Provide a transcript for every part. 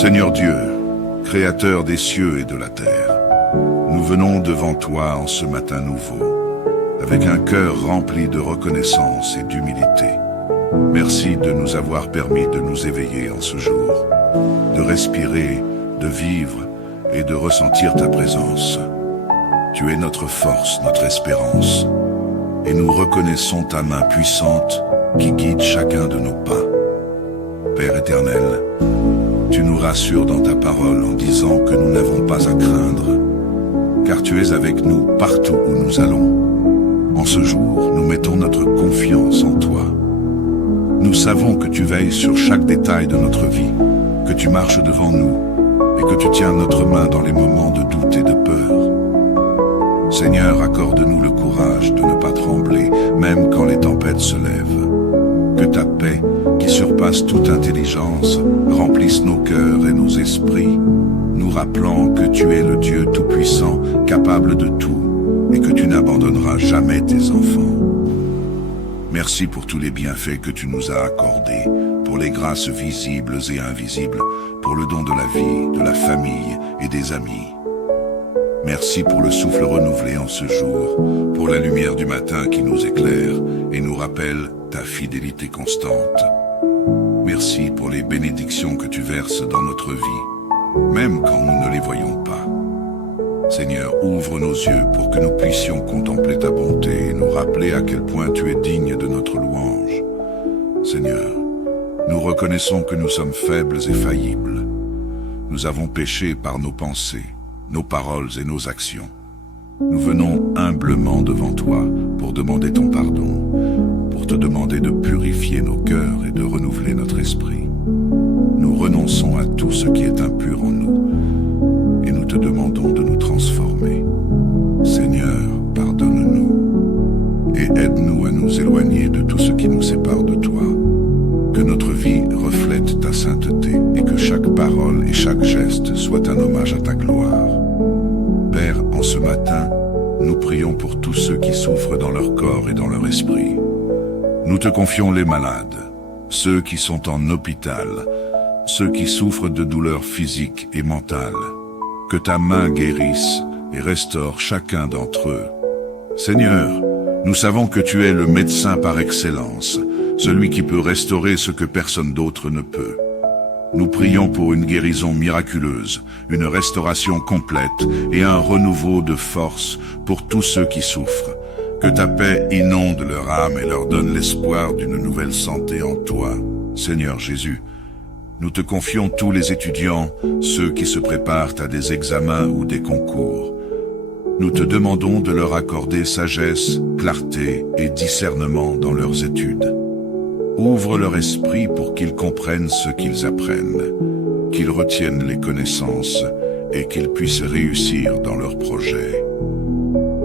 Seigneur Dieu, Créateur des cieux et de la terre, nous venons devant toi en ce matin nouveau, avec un cœur rempli de reconnaissance et d'humilité. Merci de nous avoir permis de nous éveiller en ce jour, de respirer, de vivre et de ressentir ta présence. Tu es notre force, notre espérance, et nous reconnaissons ta main puissante qui guide chacun de nos pas. Père éternel, tu nous rassures dans ta parole en disant que nous n'avons pas à craindre, car tu es avec nous partout où nous allons. En ce jour, nous mettons notre confiance en toi. Nous savons que tu veilles sur chaque détail de notre vie, que tu marches devant nous et que tu tiens notre main dans les moments de doute et de peur. Seigneur, accorde-nous le courage de ne pas trembler, même quand les tempêtes se lèvent. Que ta paix, qui surpasse toute intelligence, remplisse nos cœurs et nos esprits, nous rappelant que tu es le Dieu Tout-Puissant, capable de tout, et que tu n'abandonneras jamais tes enfants. Merci pour tous les bienfaits que tu nous as accordés, pour les grâces visibles et invisibles, pour le don de la vie, de la famille et des amis. Merci pour le souffle renouvelé en ce jour, pour la lumière du matin qui nous éclaire et nous rappelle ta fidélité constante. Merci pour les bénédictions que tu verses dans notre vie, même quand nous ne les voyons pas. Seigneur, ouvre nos yeux pour que nous puissions contempler ta bonté et nous rappeler à quel point tu es digne de notre louange. Seigneur, nous reconnaissons que nous sommes faibles et faillibles. Nous avons péché par nos pensées, nos paroles et nos actions. Nous venons humblement devant toi pour demander ton pardon, pour te demander de purifier nos cœurs et de renouveler notre esprit. Nous renonçons à tout ce qui est impur en nous et nous te demandons de nous transformer. Seigneur, pardonne-nous et aide-nous à nous éloigner de tout ce qui nous sépare de toi. Que notre vie reflète ta sainteté et que chaque parole et chaque geste soit un hommage à ta gloire. Père, en ce matin, nous prions pour tous ceux qui souffrent dans leur corps et dans leur esprit. Nous te confions les malades, ceux qui sont en hôpital, ceux qui souffrent de douleurs physiques et mentales. Que ta main guérisse et restaure chacun d'entre eux. Seigneur, nous savons que tu es le médecin par excellence, celui qui peut restaurer ce que personne d'autre ne peut. Nous prions pour une guérison miraculeuse, une restauration complète et un renouveau de force pour tous ceux qui souffrent. Que ta paix inonde leur âme et leur donne l'espoir d'une nouvelle santé en toi. Seigneur Jésus, nous te confions tous les étudiants, ceux qui se préparent à des examens ou des concours. Nous te demandons de leur accorder sagesse, clarté et discernement dans leurs études. Ouvre leur esprit pour qu'ils comprennent ce qu'ils apprennent, qu'ils retiennent les connaissances et qu'ils puissent réussir dans leurs projets.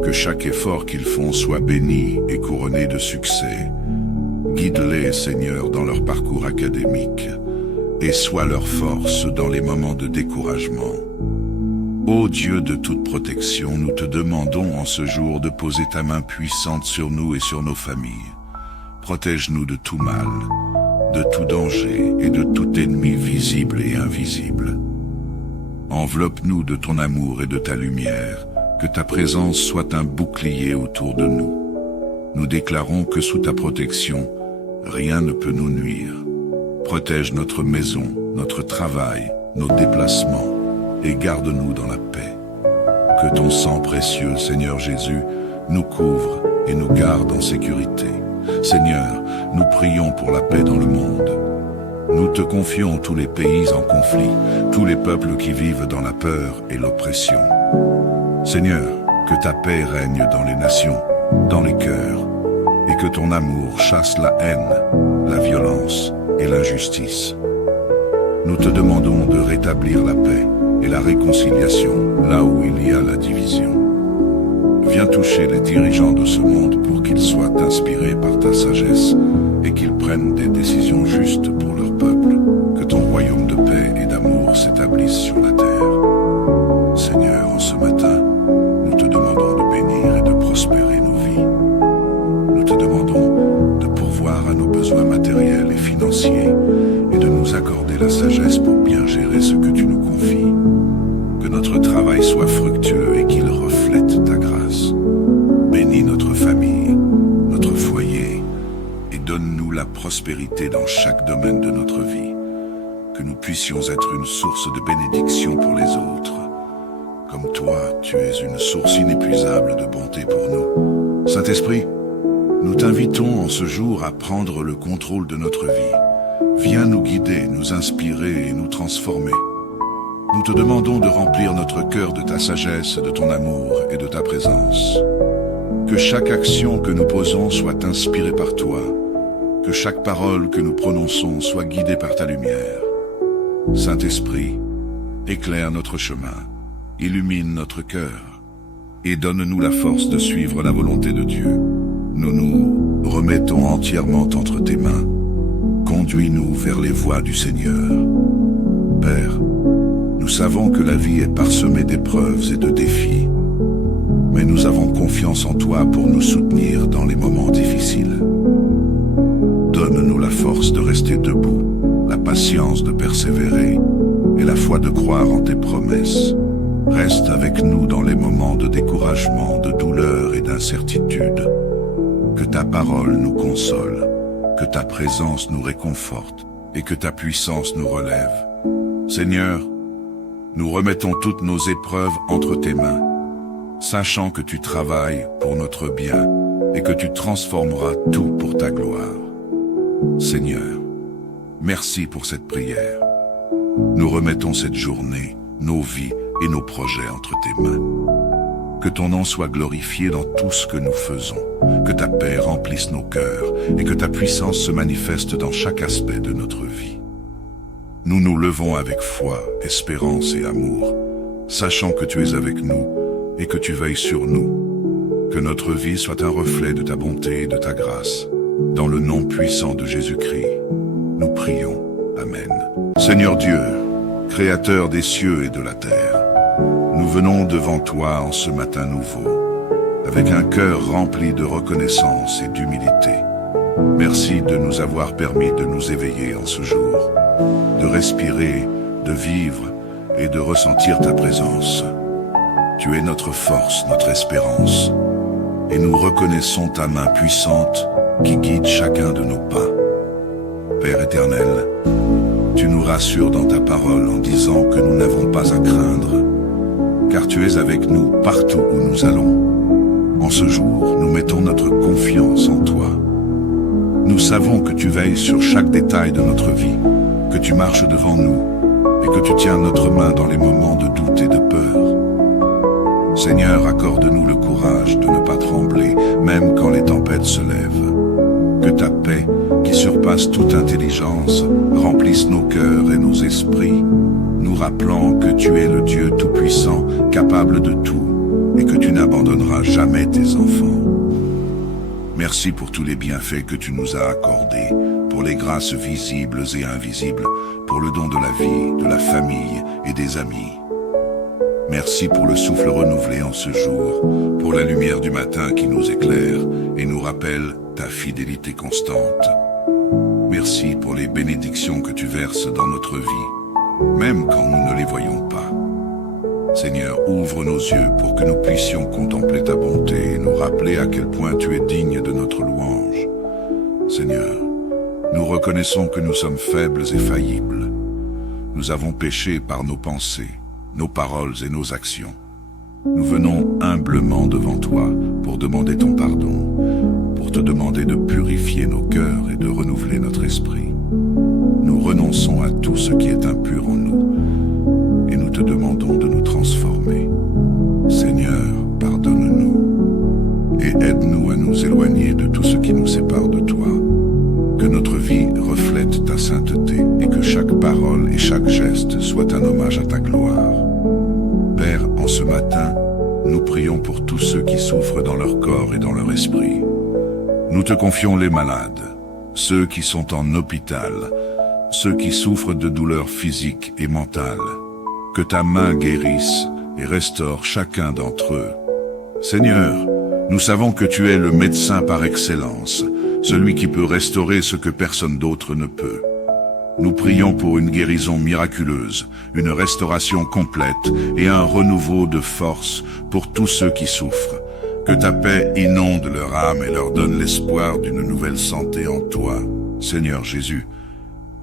Que chaque effort qu'ils font soit béni et couronné de succès. Guide-les, Seigneur, dans leur parcours académique et sois leur force dans les moments de découragement. Ô Dieu de toute protection, nous te demandons en ce jour de poser ta main puissante sur nous et sur nos familles. Protège-nous de tout mal, de tout danger et de tout ennemi visible et invisible. Enveloppe-nous de ton amour et de ta lumière, que ta présence soit un bouclier autour de nous. Nous déclarons que sous ta protection, rien ne peut nous nuire. Protège notre maison, notre travail, nos déplacements et garde-nous dans la paix. Que ton sang précieux, Seigneur Jésus, nous couvre et nous garde en sécurité. Seigneur, nous prions pour la paix dans le monde. Nous te confions tous les pays en conflit, tous les peuples qui vivent dans la peur et l'oppression. Seigneur, que ta paix règne dans les nations, dans les cœurs, et que ton amour chasse la haine, la violence et l'injustice. Nous te demandons de rétablir la paix et la réconciliation là où il y a la division. Viens toucher les dirigeants de ce monde pour qu'ils soient inspirés par ta sagesse et qu'ils prennent des décisions justes pour leur peuple. Que ton royaume de paix et d'amour s'établisse sur la terre. Seigneur, en ce matin, nous te demandons de bénir et de prospérer nos vies. Nous te demandons de pourvoir à nos besoins matériels et financiers et de nous accorder la sagesse pour bien gérer ce que prospérité dans chaque domaine de notre vie, que nous puissions être une source de bénédiction pour les autres. Comme toi, tu es une source inépuisable de bonté pour nous. Saint-Esprit, nous t'invitons en ce jour à prendre le contrôle de notre vie. Viens nous guider, nous inspirer et nous transformer. Nous te demandons de remplir notre cœur de ta sagesse, de ton amour et de ta présence. Que chaque action que nous posons soit inspirée par toi. Que chaque parole que nous prononçons soit guidée par ta lumière. Saint-Esprit, éclaire notre chemin, illumine notre cœur et donne-nous la force de suivre la volonté de Dieu. Nous nous remettons entièrement entre tes mains. Conduis-nous vers les voies du Seigneur. Père, nous savons que la vie est parsemée d'épreuves et de défis, mais nous avons confiance en toi pour nous soutenir dans les moments difficiles. Donne-nous la force de rester debout, la patience de persévérer et la foi de croire en tes promesses. Reste avec nous dans les moments de découragement, de douleur et d'incertitude. Que ta parole nous console, que ta présence nous réconforte et que ta puissance nous relève. Seigneur, nous remettons toutes nos épreuves entre tes mains, sachant que tu travailles pour notre bien et que tu transformeras tout pour ta gloire. Seigneur, merci pour cette prière. Nous remettons cette journée, nos vies et nos projets entre tes mains. Que ton nom soit glorifié dans tout ce que nous faisons, que ta paix remplisse nos cœurs et que ta puissance se manifeste dans chaque aspect de notre vie. Nous nous levons avec foi, espérance et amour, sachant que tu es avec nous et que tu veilles sur nous. Que notre vie soit un reflet de ta bonté et de ta grâce. Dans le nom puissant de Jésus-Christ, nous prions. Amen. Seigneur Dieu, Créateur des cieux et de la terre, nous venons devant toi en ce matin nouveau, avec un cœur rempli de reconnaissance et d'humilité. Merci de nous avoir permis de nous éveiller en ce jour, de respirer, de vivre et de ressentir ta présence. Tu es notre force, notre espérance, et nous reconnaissons ta main puissante qui guide chacun de nos pas. Père éternel, tu nous rassures dans ta parole en disant que nous n'avons pas à craindre, car tu es avec nous partout où nous allons. En ce jour, nous mettons notre confiance en toi. Nous savons que tu veilles sur chaque détail de notre vie, que tu marches devant nous et que tu tiens notre main dans les moments de doute et de peur. Seigneur, accorde-nous le courage de ne pas trembler, même quand les tempêtes se lèvent. Que ta paix, qui surpasse toute intelligence, remplisse nos cœurs et nos esprits, nous rappelant que tu es le Dieu Tout-Puissant, capable de tout, et que tu n'abandonneras jamais tes enfants. Merci pour tous les bienfaits que tu nous as accordés, pour les grâces visibles et invisibles, pour le don de la vie, de la famille et des amis. Merci pour le souffle renouvelé en ce jour, pour la lumière du matin qui nous éclaire et nous rappelle ta fidélité constante. Merci pour les bénédictions que tu verses dans notre vie, même quand nous ne les voyons pas. Seigneur, ouvre nos yeux pour que nous puissions contempler ta bonté et nous rappeler à quel point tu es digne de notre louange. Seigneur, nous reconnaissons que nous sommes faibles et faillibles. Nous avons péché par nos pensées, nos paroles et nos actions. Nous venons humblement devant toi pour demander ton pardon, pour te demander de purifier nos cœurs et de renouveler notre esprit. Nous renonçons à tout ce qui est impur en nous et nous te demandons de nous transformer. Seigneur, pardonne-nous et aide-nous à nous éloigner de tout ce qui nous sépare de toi. Que notre vie reflète ta sainteté et que chaque parole et chaque geste soit un hommage à ta gloire. Père, en ce matin, nous prions pour tous ceux qui souffrent dans leur corps et dans leur esprit. Nous te confions les malades, ceux qui sont en hôpital, ceux qui souffrent de douleurs physiques et mentales. Que ta main guérisse et restaure chacun d'entre eux. Seigneur, nous savons que tu es le médecin par excellence, celui qui peut restaurer ce que personne d'autre ne peut. Nous prions pour une guérison miraculeuse, une restauration complète et un renouveau de force pour tous ceux qui souffrent. Que ta paix inonde leur âme et leur donne l'espoir d'une nouvelle santé en toi. Seigneur Jésus,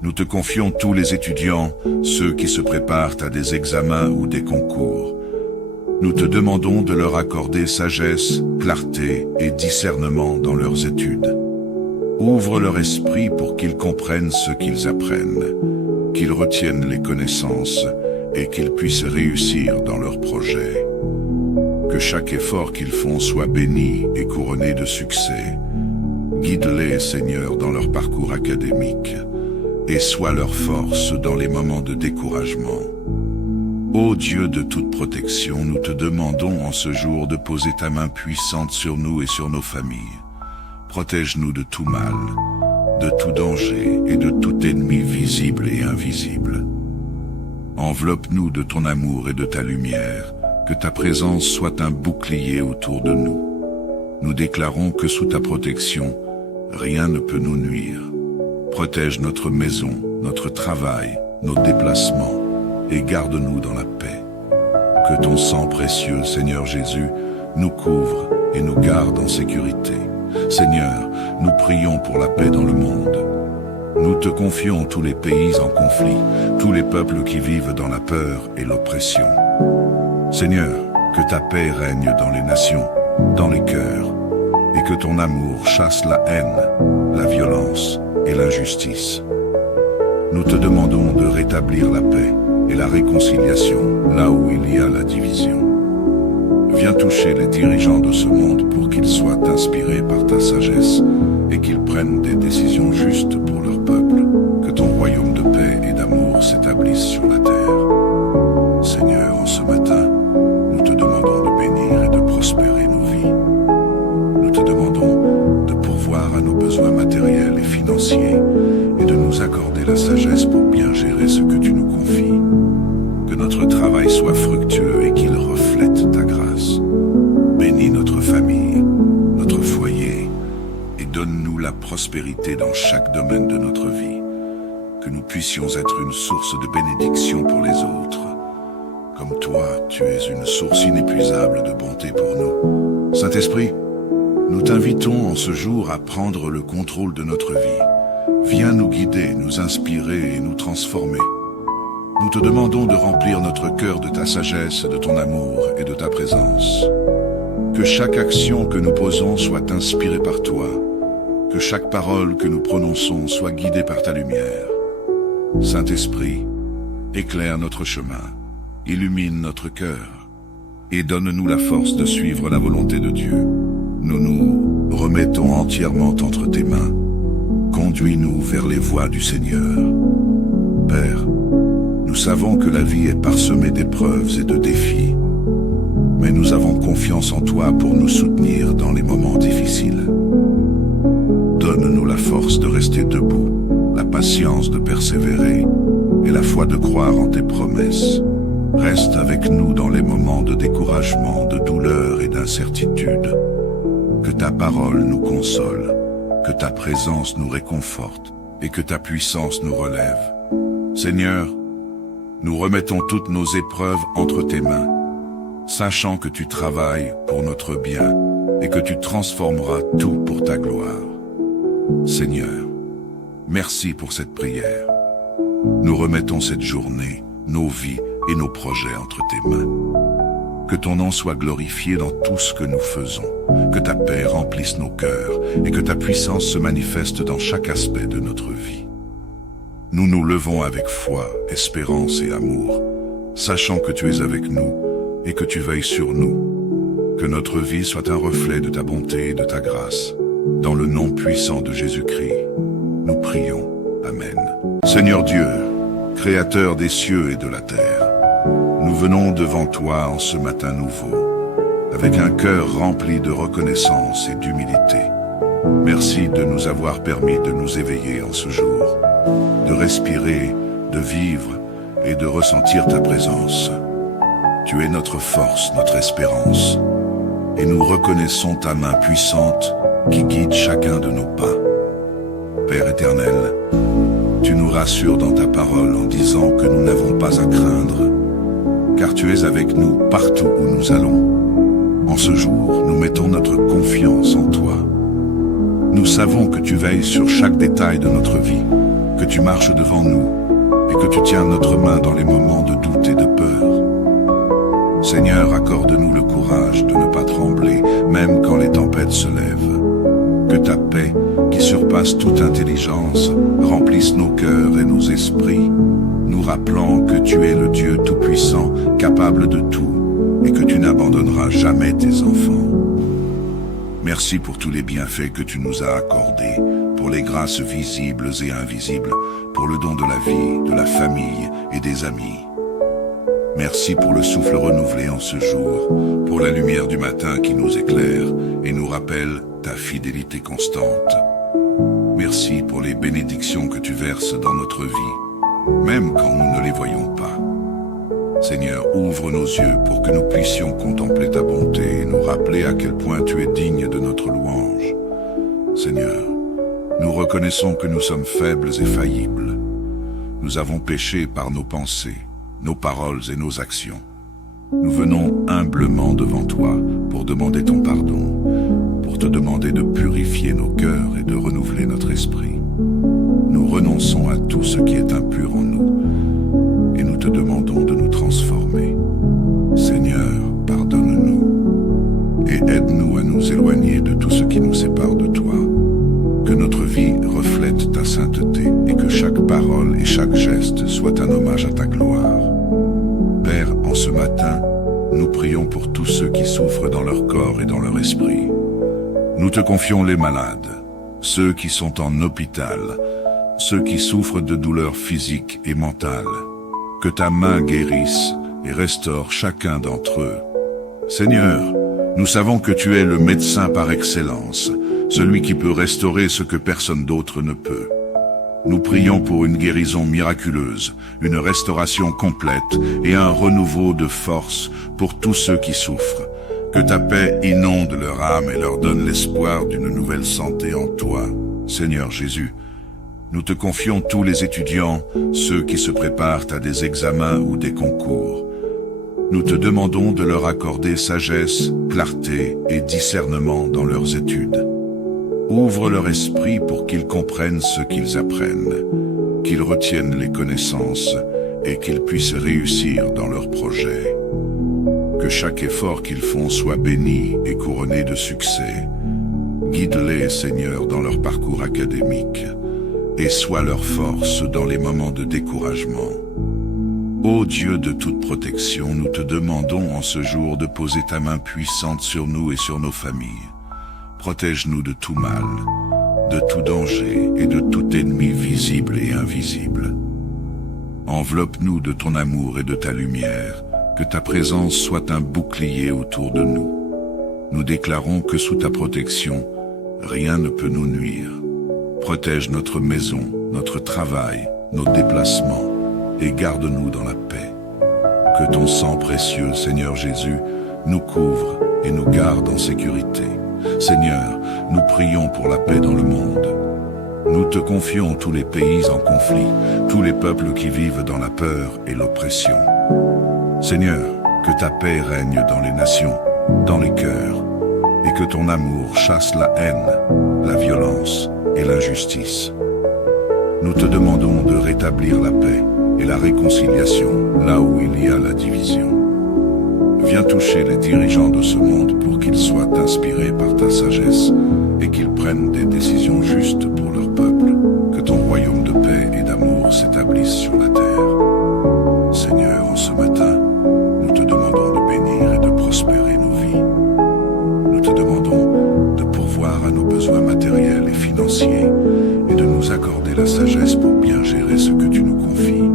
nous te confions tous les étudiants, ceux qui se préparent à des examens ou des concours. Nous te demandons de leur accorder sagesse, clarté et discernement dans leurs études. Ouvre leur esprit pour qu'ils comprennent ce qu'ils apprennent, qu'ils retiennent les connaissances et qu'ils puissent réussir dans leurs projets. Que chaque effort qu'ils font soit béni et couronné de succès. Guide-les, Seigneur, dans leur parcours académique et sois leur force dans les moments de découragement. Ô Dieu de toute protection, nous te demandons en ce jour de poser ta main puissante sur nous et sur nos familles. Protège-nous de tout mal, de tout danger et de tout ennemi visible et invisible. Enveloppe-nous de ton amour et de ta lumière, que ta présence soit un bouclier autour de nous. Nous déclarons que sous ta protection, rien ne peut nous nuire. Protège notre maison, notre travail, nos déplacements, et garde-nous dans la paix. Que ton sang précieux, Seigneur Jésus, nous couvre et nous garde en sécurité. Seigneur, nous prions pour la paix dans le monde. Nous te confions tous les pays en conflit, tous les peuples qui vivent dans la peur et l'oppression. Seigneur, que ta paix règne dans les nations, dans les cœurs, et que ton amour chasse la haine, la violence et l'injustice. Nous te demandons de rétablir la paix et la réconciliation là où il y a la division. Viens toucher les dirigeants de ce monde pour qu'ils soient inspirés par ta sagesse et qu'ils prennent des décisions justes pour leur peuple. Que ton royaume de paix et d'amour s'établisse sur la terre. Seigneur, en ce matin, nous te demandons de bénir et de prospérer nos vies. Nous te demandons de pourvoir à nos besoins matériels et financiers et de nous accorder la sagesse pour bien gérer ce que tu nous confies. Que notre travail soit fructueux et qu'il reflète ta grâce. Bénis notre famille, notre foyer et donne-nous la prospérité dans chaque domaine de notre vie. Que nous puissions être une source de bénédiction pour les autres. Comme toi, tu es une source inépuisable de bonté pour nous. Saint-Esprit, nous t'invitons en ce jour à prendre le contrôle de notre vie. Viens nous guider, nous inspirer et nous transformer. Nous te demandons de remplir notre cœur de ta sagesse, de ton amour et de ta présence. Que chaque action que nous posons soit inspirée par toi. Que chaque parole que nous prononçons soit guidée par ta lumière. Saint-Esprit, éclaire notre chemin, illumine notre cœur et donne-nous la force de suivre la volonté de Dieu. Nous nous remettons entièrement entre tes mains. Conduis-nous vers les voies du Seigneur. Père, nous savons que la vie est parsemée d'épreuves et de défis, mais nous avons confiance en toi pour nous soutenir dans les moments difficiles. Donne-nous la force de rester debout, la patience de persévérer et la foi de croire en tes promesses. Reste avec nous dans les moments de découragement, de douleur et d'incertitude. Que ta parole nous console, que ta présence nous réconforte et que ta puissance nous relève. Seigneur, nous remettons toutes nos épreuves entre tes mains, sachant que tu travailles pour notre bien et que tu transformeras tout pour ta gloire. Seigneur, merci pour cette prière. Nous remettons cette journée, nos vies et nos projets entre tes mains. Que ton nom soit glorifié dans tout ce que nous faisons, que ta paix remplisse nos cœurs et que ta puissance se manifeste dans chaque aspect de notre vie. Nous nous levons avec foi, espérance et amour, sachant que tu es avec nous et que tu veilles sur nous. Que notre vie soit un reflet de ta bonté et de ta grâce. Dans le nom puissant de Jésus-Christ, nous prions. Amen. Seigneur Dieu, Créateur des cieux et de la terre, nous venons devant toi en ce matin nouveau, avec un cœur rempli de reconnaissance et d'humilité. Merci de nous avoir permis de nous éveiller en ce jour, de respirer, de vivre et de ressentir ta présence. Tu es notre force, notre espérance, et nous reconnaissons ta main puissante qui guide chacun de nos pas. Père éternel, tu nous rassures dans ta parole en disant que nous n'avons pas à craindre, car tu es avec nous partout où nous allons. En ce jour, nous mettons notre confiance en toi. Nous savons que tu veilles sur chaque détail de notre vie, que tu marches devant nous et que tu tiens notre main dans les moments de doute et de peur. Seigneur, accorde-nous le courage de ne pas trembler, même quand les tempêtes se lèvent. Que ta paix, qui surpasse toute intelligence, remplisse nos cœurs et nos esprits, nous rappelant que tu es le Dieu Tout-Puissant, capable de tout, et que tu n'abandonneras jamais tes enfants. Merci pour tous les bienfaits que tu nous as accordés, pour les grâces visibles et invisibles, pour le don de la vie, de la famille et des amis. Merci pour le souffle renouvelé en ce jour, pour la lumière du matin qui nous éclaire et nous rappelle ta fidélité constante. Merci pour les bénédictions que tu verses dans notre vie, même quand nous ne les voyons pas. Seigneur, ouvre nos yeux pour que nous puissions contempler ta bonté et nous rappeler à quel point tu es digne de notre louange. Seigneur, nous reconnaissons que nous sommes faibles et faillibles. Nous avons péché par nos pensées, nos paroles et nos actions. Nous venons humblement devant toi pour demander ton pardon, pour te demander de purifier nos cœurs et de renouveler notre esprit. Nous renonçons à tout ce qui est impur en nous et nous te demandons de nous transformer. Seigneur, pardonne-nous et aide-nous à nous éloigner de tout ce qui nous sépare de toi. Que notre vie reflète ta sainteté et que chaque parole et chaque geste soit un hommage à ta gloire. Père, en ce matin, nous prions pour tous ceux qui souffrent dans leur corps et dans leur esprit. Nous te confions les malades, ceux qui sont en hôpital, ceux qui souffrent de douleurs physiques et mentales. Que ta main guérisse et restaure chacun d'entre eux. Seigneur, nous savons que tu es le médecin par excellence, celui qui peut restaurer ce que personne d'autre ne peut. Nous prions pour une guérison miraculeuse, une restauration complète et un renouveau de force pour tous ceux qui souffrent. Que ta paix inonde leur âme et leur donne l'espoir d'une nouvelle santé en toi. Seigneur Jésus, nous te confions tous les étudiants, ceux qui se préparent à des examens ou des concours. Nous te demandons de leur accorder sagesse, clarté et discernement dans leurs études. Ouvre leur esprit pour qu'ils comprennent ce qu'ils apprennent, qu'ils retiennent les connaissances et qu'ils puissent réussir dans leurs projets. Que chaque effort qu'ils font soit béni et couronné de succès. Guide-les, Seigneur, dans leur parcours académique et sois leur force dans les moments de découragement. Ô Dieu de toute protection, nous te demandons en ce jour de poser ta main puissante sur nous et sur nos familles. Protège-nous de tout mal, de tout danger et de tout ennemi visible et invisible. Enveloppe-nous de ton amour et de ta lumière, que ta présence soit un bouclier autour de nous. Nous déclarons que sous ta protection, rien ne peut nous nuire. Protège notre maison, notre travail, nos déplacements et garde-nous dans la paix. Que ton sang précieux, Seigneur Jésus, nous couvre et nous garde en sécurité. Seigneur, nous prions pour la paix dans le monde. Nous te confions tous les pays en conflit, tous les peuples qui vivent dans la peur et l'oppression. Seigneur, que ta paix règne dans les nations, dans les cœurs, et que ton amour chasse la haine, la violence et l'injustice. Nous te demandons de rétablir la paix et la réconciliation là où il y a la division. Viens toucher les dirigeants de ce monde pour qu'ils soient inspirés par ta sagesse et qu'ils prennent des décisions justes pour leur peuple. Que ton royaume de paix et d'amour s'établisse sur la terre. Seigneur, en ce matin, nous te demandons de bénir et de prospérer nos vies. Nous te demandons de pourvoir à nos besoins matériels et financiers et de nous accorder la sagesse pour bien gérer ce que tu nous confies.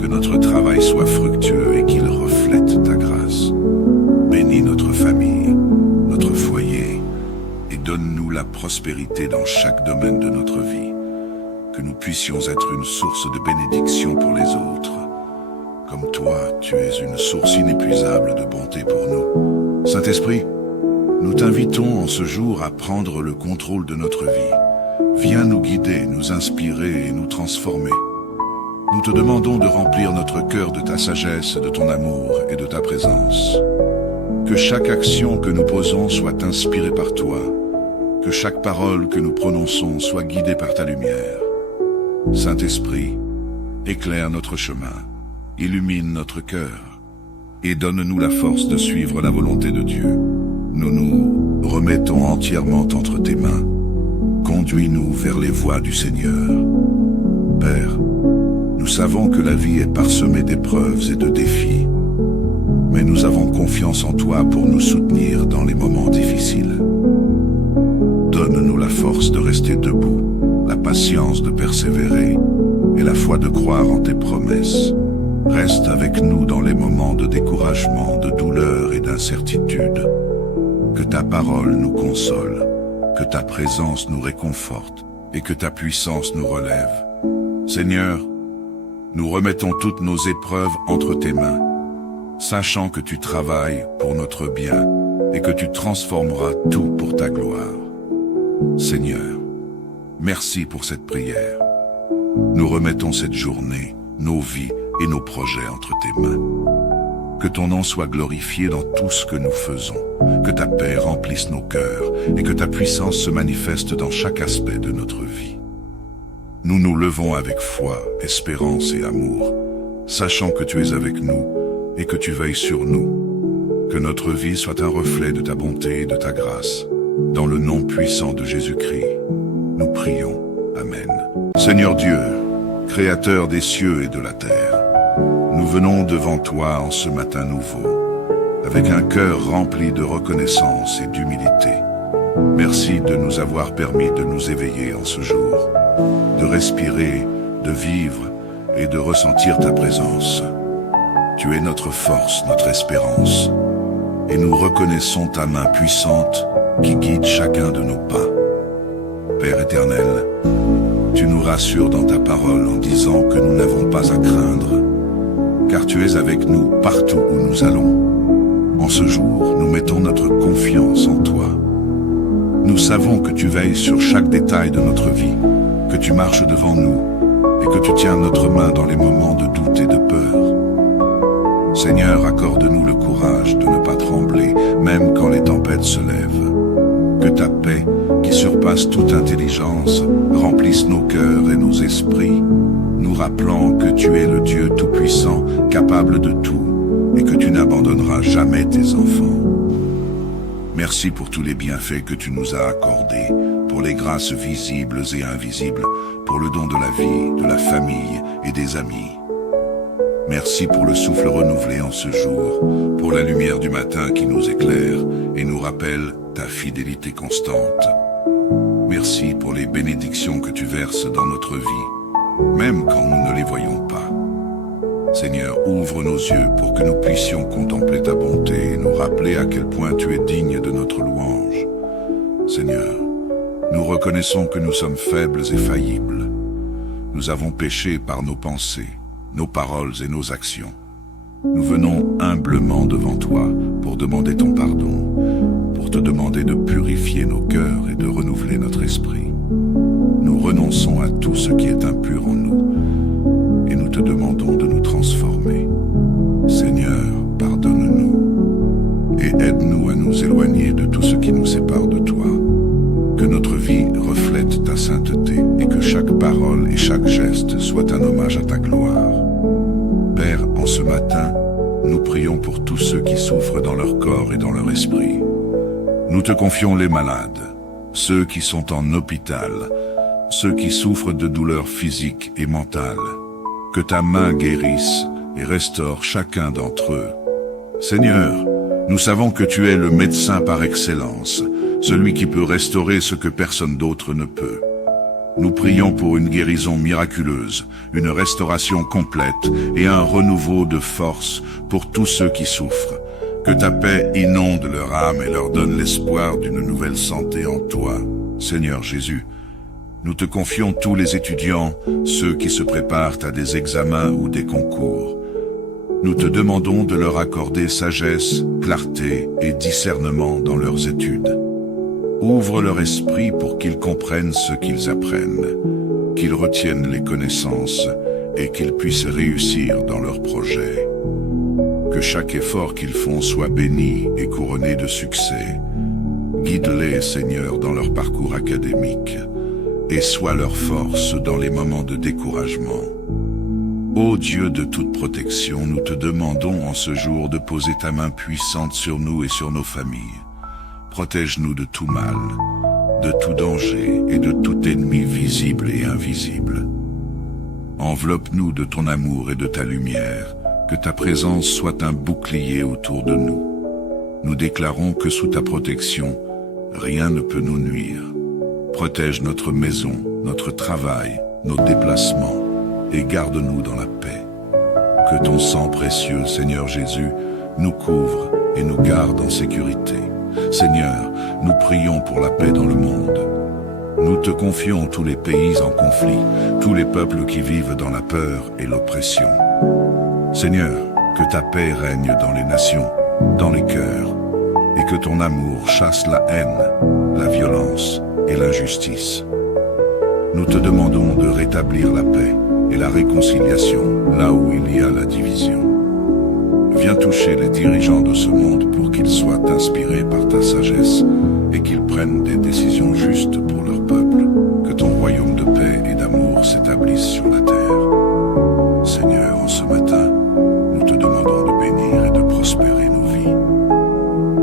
Que notre travail soit fructueux et qu'il reflète ta grâce. Bénis notre famille, notre foyer et donne-nous la prospérité dans chaque domaine de notre vie. Que nous puissions être une source de bénédiction pour les autres. Comme toi, tu es une source inépuisable de bonté pour nous. Saint-Esprit, nous t'invitons en ce jour à prendre le contrôle de notre vie. Viens nous guider, nous inspirer et nous transformer. Nous te demandons de remplir notre cœur de ta sagesse, de ton amour et de ta présence. Que chaque action que nous posons soit inspirée par toi. que chaque parole que nous prononçons soit guidée par ta lumière. Saint-Esprit, éclaire notre chemin, illumine notre cœur et donne-nous la force de suivre la volonté de Dieu. Nous nous remettons entièrement entre tes mains. Conduis-nous vers les voies du Seigneur. Père, nous savons que la vie est parsemée d'épreuves et de défis, mais nous avons confiance en toi pour nous soutenir dans les moments difficiles. Donne-nous la force de rester debout, la patience de persévérer et la foi de croire en tes promesses. Reste avec nous dans les moments de découragement, de douleur et d'incertitude. Que ta parole nous console, que ta présence nous réconforte et que ta puissance nous relève. Seigneur, nous remettons toutes nos épreuves entre tes mains, sachant que tu travailles pour notre bien et que tu transformeras tout pour ta gloire. Seigneur, merci pour cette prière. Nous remettons cette journée, nos vies et nos projets entre tes mains. Que ton nom soit glorifié dans tout ce que nous faisons, que ta paix remplisse nos cœurs et que ta puissance se manifeste dans chaque aspect de notre vie. Nous nous levons avec foi, espérance et amour, sachant que tu es avec nous et que tu veilles sur nous. Que notre vie soit un reflet de ta bonté et de ta grâce. Dans le nom puissant de Jésus-Christ, nous prions. Amen. Seigneur Dieu, Créateur des cieux et de la terre, nous venons devant toi en ce matin nouveau, avec un cœur rempli de reconnaissance et d'humilité. Merci de nous avoir permis de nous éveiller en ce jour, de respirer, de vivre et de ressentir ta présence. Tu es notre force, notre espérance, et nous reconnaissons ta main puissante qui guide chacun de nos pas. Père éternel, tu nous rassures dans ta parole en disant que nous n'avons pas à craindre, car tu es avec nous partout où nous allons. En ce jour, nous mettons notre confiance en toi. Nous savons que tu veilles sur chaque détail de notre vie, que tu marches devant nous et que tu tiens notre main dans les moments de doute et de peur. Seigneur, accorde-nous le courage de ne pas trembler, même quand les tempêtes se lèvent. Que ta paix, qui surpasse toute intelligence, remplisse nos cœurs et nos esprits, nous rappelant que tu es le Dieu Tout-Puissant, capable de tout, et que tu n'abandonneras jamais tes enfants. Merci pour tous les bienfaits que tu nous as accordés, pour les grâces visibles et invisibles, pour le don de la vie, de la famille et des amis. Merci pour le souffle renouvelé en ce jour, pour la lumière du matin qui nous éclaire et nous rappelle ta fidélité constante. Merci pour les bénédictions que tu verses dans notre vie, même quand nous ne les voyons pas. Seigneur, ouvre nos yeux pour que nous puissions contempler ta bonté et nous rappeler à quel point tu es digne de notre louange. Seigneur, nous reconnaissons que nous sommes faibles et faillibles. Nous avons péché par nos pensées, nos paroles et nos actions. Nous venons humblement devant toi pour demander ton pardon, pour te demander de purifier nos cœurs et de renouveler notre esprit. Nous renonçons à tout ce qui est impur en nous et nous te demandons de nous transformer. Seigneur, pardonne-nous et aide-nous à nous éloigner de tout ce qui nous sépare de toi. Que notre vie reflète ta sainteté et que chaque parole et chaque geste soit un hommage à ta gloire. Père, en ce matin, nous prions pour tous ceux qui souffrent dans leur corps et dans leur esprit. Nous te confions les malades, ceux qui sont en hôpital, ceux qui souffrent de douleurs physiques et mentales. Que ta main guérisse et restaure chacun d'entre eux. Seigneur, nous savons que tu es le médecin par excellence, celui qui peut restaurer ce que personne d'autre ne peut. Nous prions pour une guérison miraculeuse, une restauration complète et un renouveau de force pour tous ceux qui souffrent. Que ta paix inonde leur âme et leur donne l'espoir d'une nouvelle santé en toi. Seigneur Jésus, nous te confions tous les étudiants, ceux qui se préparent à des examens ou des concours. Nous te demandons de leur accorder sagesse, clarté et discernement dans leurs études. Ouvre leur esprit pour qu'ils comprennent ce qu'ils apprennent, qu'ils retiennent les connaissances et qu'ils puissent réussir dans leurs projets. Que chaque effort qu'ils font soit béni et couronné de succès. Guide-les, Seigneur, dans leur parcours académique et sois leur force dans les moments de découragement. Ô Dieu de toute protection, nous te demandons en ce jour de poser ta main puissante sur nous et sur nos familles. Protège-nous de tout mal, de tout danger et de tout ennemi visible et invisible. Enveloppe-nous de ton amour et de ta lumière, que ta présence soit un bouclier autour de nous. Nous déclarons que sous ta protection, rien ne peut nous nuire. Protège notre maison, notre travail, nos déplacements, et garde-nous dans la paix. Que ton sang précieux, Seigneur Jésus, nous couvre et nous garde en sécurité. Seigneur, nous prions pour la paix dans le monde. Nous te confions tous les pays en conflit, tous les peuples qui vivent dans la peur et l'oppression. Seigneur, que ta paix règne dans les nations, dans les cœurs, et que ton amour chasse la haine, la violence et l'injustice. Nous te demandons de rétablir la paix et la réconciliation là où il y a la division. Viens toucher les dirigeants de ce monde pour qu'ils soient inspirés par ta sagesse et qu'ils prennent des décisions justes pour leur peuple. Que ton royaume de paix et d'amour s'établisse sur la terre. Seigneur, en ce matin, nous te demandons de bénir et de prospérer nos vies.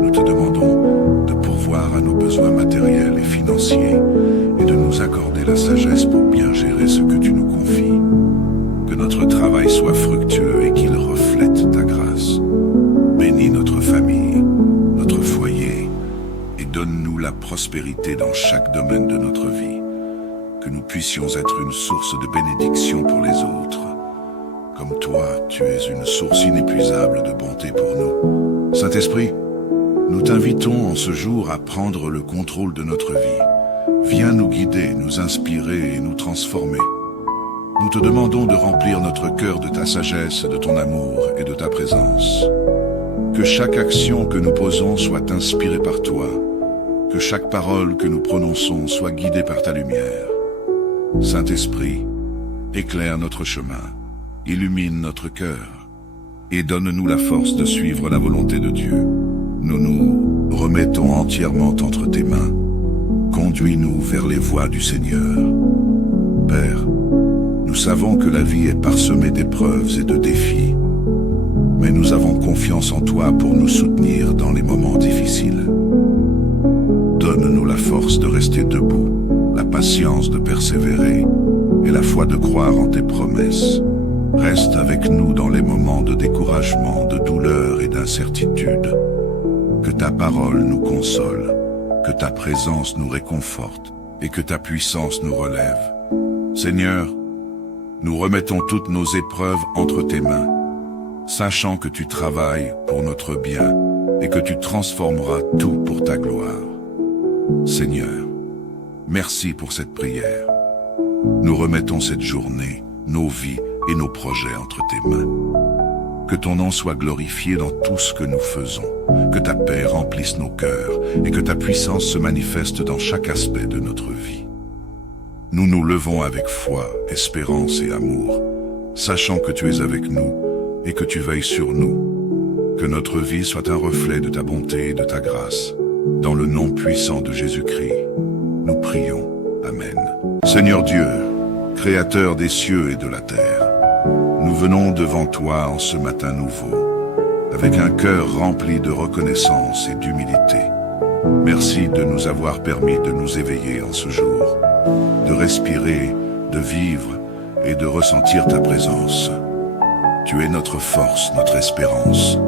Nous te demandons de pourvoir à nos besoins matériels et financiers et de nous accorder la sagesse pour bien gérer ce que tu nous confies. Que notre travail soit fructueux et qu'il reflète ta grâce. Bénis notre famille, notre foyer et donne-nous la prospérité dans chaque domaine de notre vie. Que nous puissions être une source de bénédiction pour les autres. Comme toi, tu es une source inépuisable de bonté pour nous. Saint-Esprit, nous t'invitons en ce jour à prendre le contrôle de notre vie. Viens nous guider, nous inspirer et nous transformer. Nous te demandons de remplir notre cœur de ta sagesse, de ton amour et de ta présence. Que chaque action que nous posons soit inspirée par toi. Que chaque parole que nous prononçons soit guidée par ta lumière. Saint-Esprit, éclaire notre chemin, illumine notre cœur et donne-nous la force de suivre la volonté de Dieu. Nous nous remettons entièrement entre tes mains. Conduis-nous vers les voies du Seigneur. Père, nous savons que la vie est parsemée d'épreuves et de défis, mais nous avons confiance en toi pour nous soutenir dans les moments difficiles. Donne-nous la force de rester debout, la patience de persévérer et la foi de croire en tes promesses. Reste avec nous dans les moments de découragement, de douleur et d'incertitude. Que ta parole nous console, que ta présence nous réconforte et que ta puissance nous relève. Seigneur, nous remettons toutes nos épreuves entre tes mains, sachant que tu travailles pour notre bien et que tu transformeras tout pour ta gloire. Seigneur, merci pour cette prière. Nous remettons cette journée, nos vies et nos projets entre tes mains. Que ton nom soit glorifié dans tout ce que nous faisons, que ta paix remplisse nos cœurs et que ta puissance se manifeste dans chaque aspect de notre vie. Nous nous levons avec foi, espérance et amour, sachant que tu es avec nous et que tu veilles sur nous. Que notre vie soit un reflet de ta bonté et de ta grâce. Dans le nom puissant de Jésus-Christ, nous prions. Amen. Seigneur Dieu, Créateur des cieux et de la terre, nous venons devant toi en ce matin nouveau, avec un cœur rempli de reconnaissance et d'humilité. Merci de nous avoir permis de nous éveiller en ce jour, de respirer, de vivre et de ressentir ta présence. Tu es notre force, notre espérance,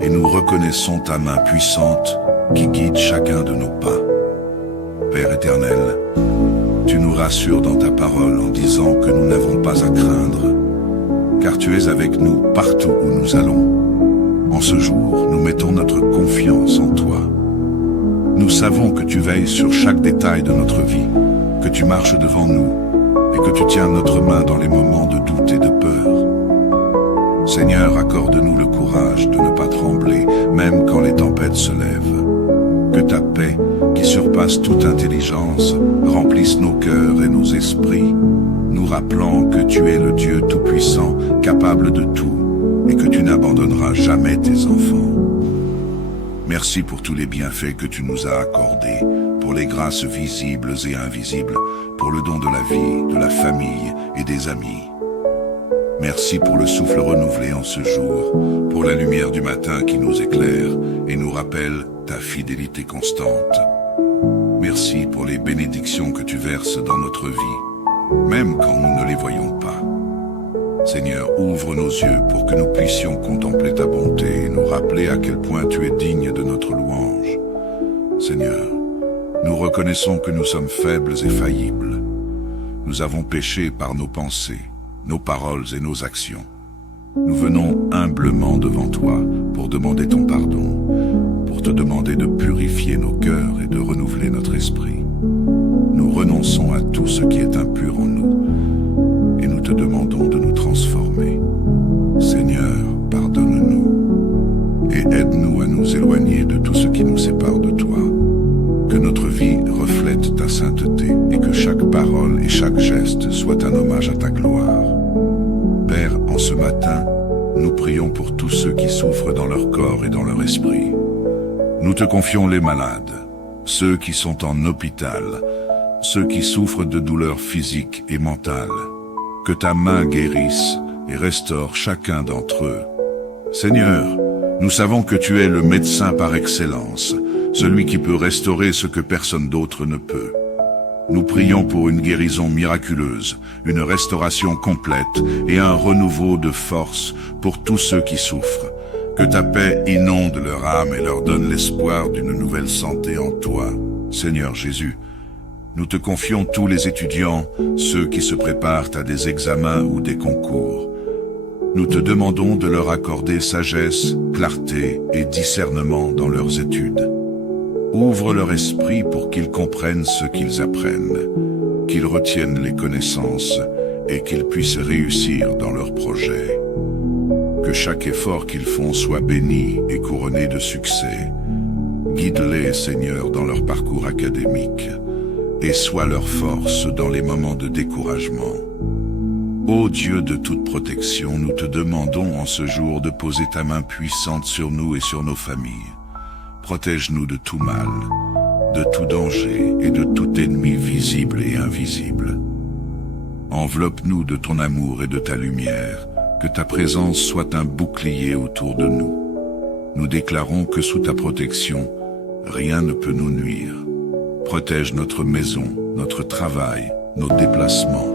et nous reconnaissons ta main puissante qui guide chacun de nos pas. Père éternel, tu nous rassures dans ta parole en disant que nous n'avons pas à craindre, car tu es avec nous partout où nous allons. En ce jour, nous mettons notre confiance en toi. Nous savons que tu veilles sur chaque détail de notre vie, que tu marches devant nous et que tu tiens notre main dans les moments de doute et de peur. Seigneur, accorde-nous le courage de ne pas trembler, même quand les tempêtes se lèvent. Que ta paix, qui surpasse toute intelligence, remplisse nos cœurs et nos esprits, nous rappelant que tu es le Dieu Tout-Puissant, capable de tout, et que tu n'abandonneras jamais tes enfants. Merci pour tous les bienfaits que tu nous as accordés, pour les grâces visibles et invisibles, pour le don de la vie, de la famille et des amis. Merci pour le souffle renouvelé en ce jour, pour la lumière du matin qui nous éclaire et nous rappelle ta fidélité constante. Merci pour les bénédictions que tu verses dans notre vie, même quand nous ne les voyons pas. Seigneur, ouvre nos yeux pour que nous puissions contempler ta bonté et nous rappeler à quel point tu es digne de notre louange. Seigneur, nous reconnaissons que nous sommes faibles et faillibles. Nous avons péché par nos pensées, nos paroles et nos actions. Nous venons humblement devant toi pour demander ton pardon, pour te demander de purifier nos cœurs et de renouveler notre esprit. Nous renonçons à tout ce qui est impur en nous et nous te demandons de nous transformer. Seigneur, pardonne-nous et aide-nous à nous éloigner de tout ce qui nous sépare de toi. Que notre vie reflète ta sainteté et que chaque parole et chaque geste soit un hommage à ta gloire. Père, en ce matin, nous prions pour tous ceux qui souffrent dans leur corps et dans leur esprit. Nous te confions les malades, ceux qui sont en hôpital, ceux qui souffrent de douleurs physiques et mentales. Que ta main guérisse et restaure chacun d'entre eux. Seigneur, nous savons que tu es le médecin par excellence, celui qui peut restaurer ce que personne d'autre ne peut. Nous prions pour une guérison miraculeuse, une restauration complète et un renouveau de force pour tous ceux qui souffrent. Que ta paix inonde leur âme et leur donne l'espoir d'une nouvelle santé en toi. Seigneur Jésus, nous te confions tous les étudiants, ceux qui se préparent à des examens ou des concours. Nous te demandons de leur accorder sagesse, clarté et discernement dans leurs études. Ouvre leur esprit pour qu'ils comprennent ce qu'ils apprennent, qu'ils retiennent les connaissances et qu'ils puissent réussir dans leurs projets. Que chaque effort qu'ils font soit béni et couronné de succès. Guide-les, Seigneur, dans leur parcours académique et sois leur force dans les moments de découragement. Ô Dieu de toute protection, nous te demandons en ce jour de poser ta main puissante sur nous et sur nos familles. Protège-nous de tout mal, de tout danger et de tout ennemi visible et invisible. Enveloppe-nous de ton amour et de ta lumière, que ta présence soit un bouclier autour de nous. Nous déclarons que sous ta protection, rien ne peut nous nuire. Protège notre maison, notre travail, nos déplacements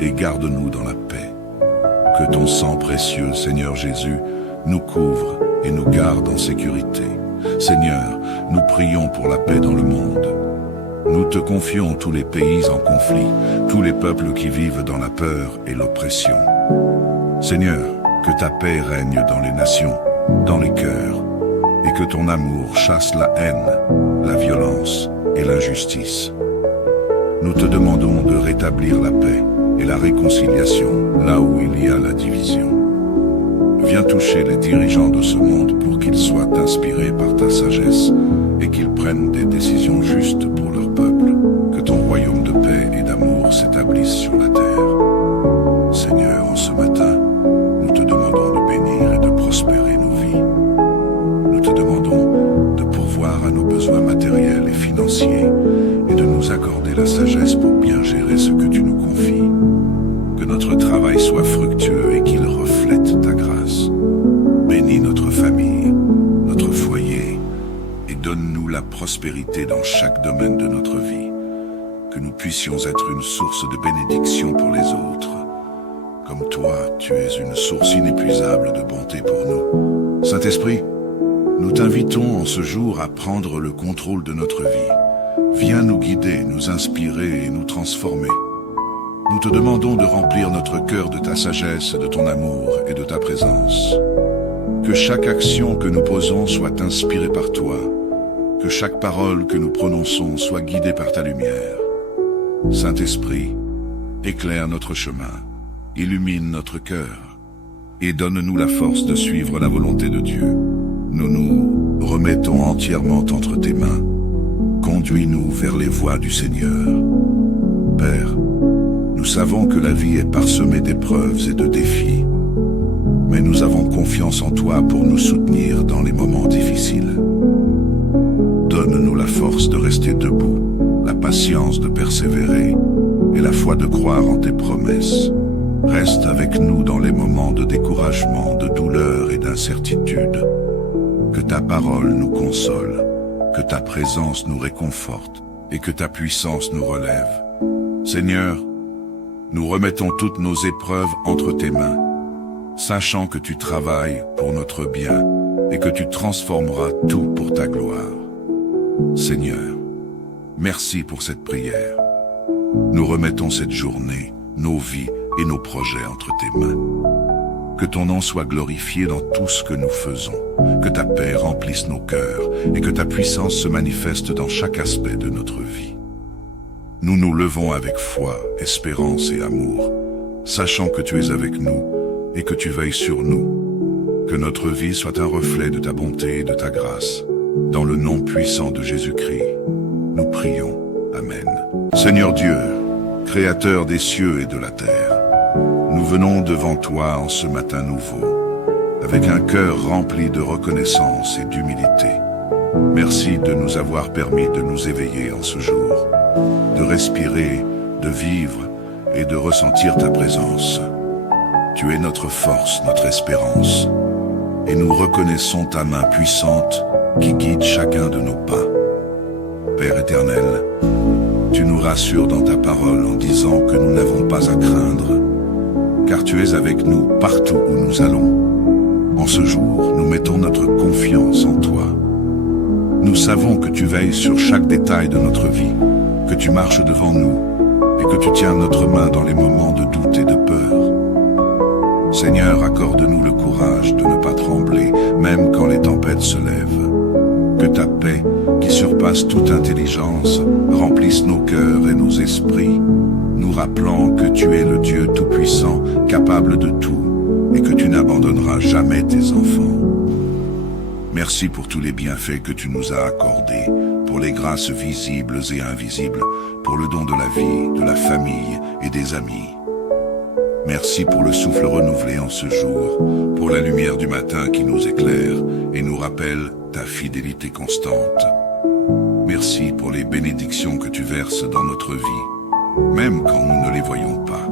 et garde-nous dans la paix. Que ton sang précieux, Seigneur Jésus, nous couvre et nous garde en sécurité. Seigneur, nous prions pour la paix dans le monde. Nous te confions tous les pays en conflit, tous les peuples qui vivent dans la peur et l'oppression. Seigneur, que ta paix règne dans les nations, dans les cœurs, et que ton amour chasse la haine, la violence et l'injustice. Nous te demandons de rétablir la paix et la réconciliation là où il y a la division. Viens toucher les dirigeants de ce monde pour qu'ils soient inspirés par ta sagesse et qu'ils prennent des décisions justes pour leur peuple. Que ton royaume de paix et d'amour s'établisse sur la terre. Seigneur, en ce matin, nous te demandons de bénir et de prospérer nos vies. Nous te demandons de pourvoir à nos besoins matériels et financiers et de nous accorder la sagesse pour bien gérer ce que tu nous confies. Que notre travail soit fructueux et qu'il reflète ta grâce. Bénis notre famille, notre foyer et donne-nous la prospérité dans chaque domaine de notre vie. Que nous puissions être une source de bénédiction pour les autres. Comme toi, tu es une source inépuisable de bonté pour nous. Saint-Esprit, nous t'invitons en ce jour à prendre le contrôle de notre vie. Viens nous guider, nous inspirer et nous transformer. Nous te demandons de remplir notre cœur de ta sagesse, de ton amour et de ta présence. Que chaque action que nous posons soit inspirée par toi. Que chaque parole que nous prononçons soit guidée par ta lumière. Saint-Esprit, éclaire notre chemin, illumine notre cœur et donne-nous la force de suivre la volonté de Dieu. Nous nous remettons entièrement entre tes mains. Conduis-nous vers les voies du Seigneur. Père, nous savons que la vie est parsemée d'épreuves et de défis, mais nous avons confiance en toi pour nous soutenir dans les moments difficiles. force de rester debout, la patience de persévérer et la foi de croire en tes promesses. Reste avec nous dans les moments de découragement, de douleur et d'incertitude. Que ta parole nous console, que ta présence nous réconforte et que ta puissance nous relève. Seigneur, nous remettons toutes nos épreuves entre tes mains, sachant que tu travailles pour notre bien et que tu transformeras tout pour ta gloire. Seigneur, merci pour cette prière. Nous remettons cette journée, nos vies et nos projets entre tes mains. Que ton nom soit glorifié dans tout ce que nous faisons, que ta paix remplisse nos cœurs et que ta puissance se manifeste dans chaque aspect de notre vie. Nous nous levons avec foi, espérance et amour, sachant que tu es avec nous et que tu veilles sur nous. Que notre vie soit un reflet de ta bonté et de ta grâce. Dans le nom puissant de Jésus-Christ, nous prions. Amen. Seigneur Dieu, Créateur des cieux et de la terre, nous venons devant toi en ce matin nouveau, avec un cœur rempli de reconnaissance et d'humilité. Merci de nous avoir permis de nous éveiller en ce jour, de respirer, de vivre et de ressentir ta présence. Tu es notre force, notre espérance, et nous reconnaissons ta main puissante qui guide chacun de nos pas. Père éternel, tu nous rassures dans ta parole en disant que nous n'avons pas à craindre, car tu es avec nous partout où nous allons. En ce jour, nous mettons notre confiance en toi. Nous savons que tu veilles sur chaque détail de notre vie, que tu marches devant nous et que tu tiens notre main dans les moments de doute et de peur. Seigneur, accorde-nous le courage de ne pas trembler, même quand les tempêtes se lèvent. Que ta paix, qui surpasse toute intelligence, remplisse nos cœurs et nos esprits, nous rappelant que tu es le Dieu Tout-Puissant, capable de tout, et que tu n'abandonneras jamais tes enfants. Merci pour tous les bienfaits que tu nous as accordés, pour les grâces visibles et invisibles, pour le don de la vie, de la famille et des amis. Merci pour le souffle renouvelé en ce jour, pour la lumière du matin qui nous éclaire et nous rappelle ta fidélité constante. Merci pour les bénédictions que tu verses dans notre vie, même quand nous ne les voyons pas.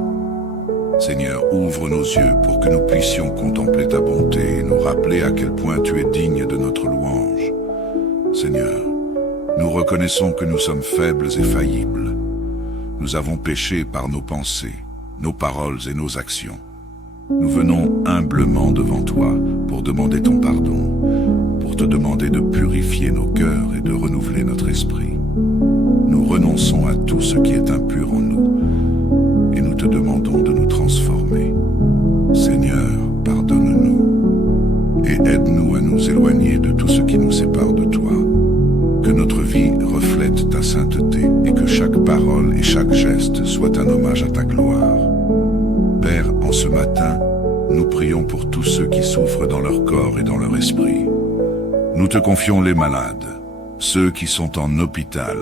Seigneur, ouvre nos yeux pour que nous puissions contempler ta bonté et nous rappeler à quel point tu es digne de notre louange. Seigneur, nous reconnaissons que nous sommes faibles et faillibles. Nous avons péché par nos pensées, nos paroles et nos actions. Nous venons humblement devant toi pour demander ton pardon, pour te demander de purifier nos cœurs et de renouveler notre esprit. Nous renonçons à tout ce qui est impur en nous et nous te demandons de nous transformer. Seigneur, pardonne-nous et aide-nous à nous éloigner de tout ce qui nous sépare de toi. Que notre vie reflète ta sainteté et que chaque parole et chaque geste soit un hommage à ta gloire. Père, en ce matin, nous prions pour tous ceux qui souffrent dans leur corps et dans leur esprit. Nous te confions les malades, ceux qui sont en hôpital,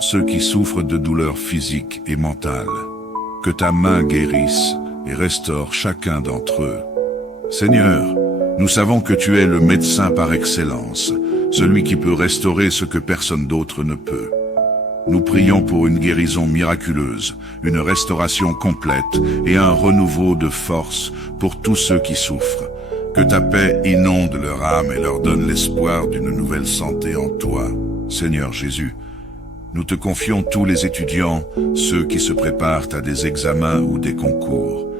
ceux qui souffrent de douleurs physiques et mentales. Que ta main guérisse et restaure chacun d'entre eux. Seigneur, nous savons que tu es le médecin par excellence, celui qui peut restaurer ce que personne d'autre ne peut. Nous prions pour une guérison miraculeuse, une restauration complète et un renouveau de force pour tous ceux qui souffrent. Que ta paix inonde leur âme et leur donne l'espoir d'une nouvelle santé en toi. Seigneur Jésus, nous te confions tous les étudiants, ceux qui se préparent à des examens ou des concours.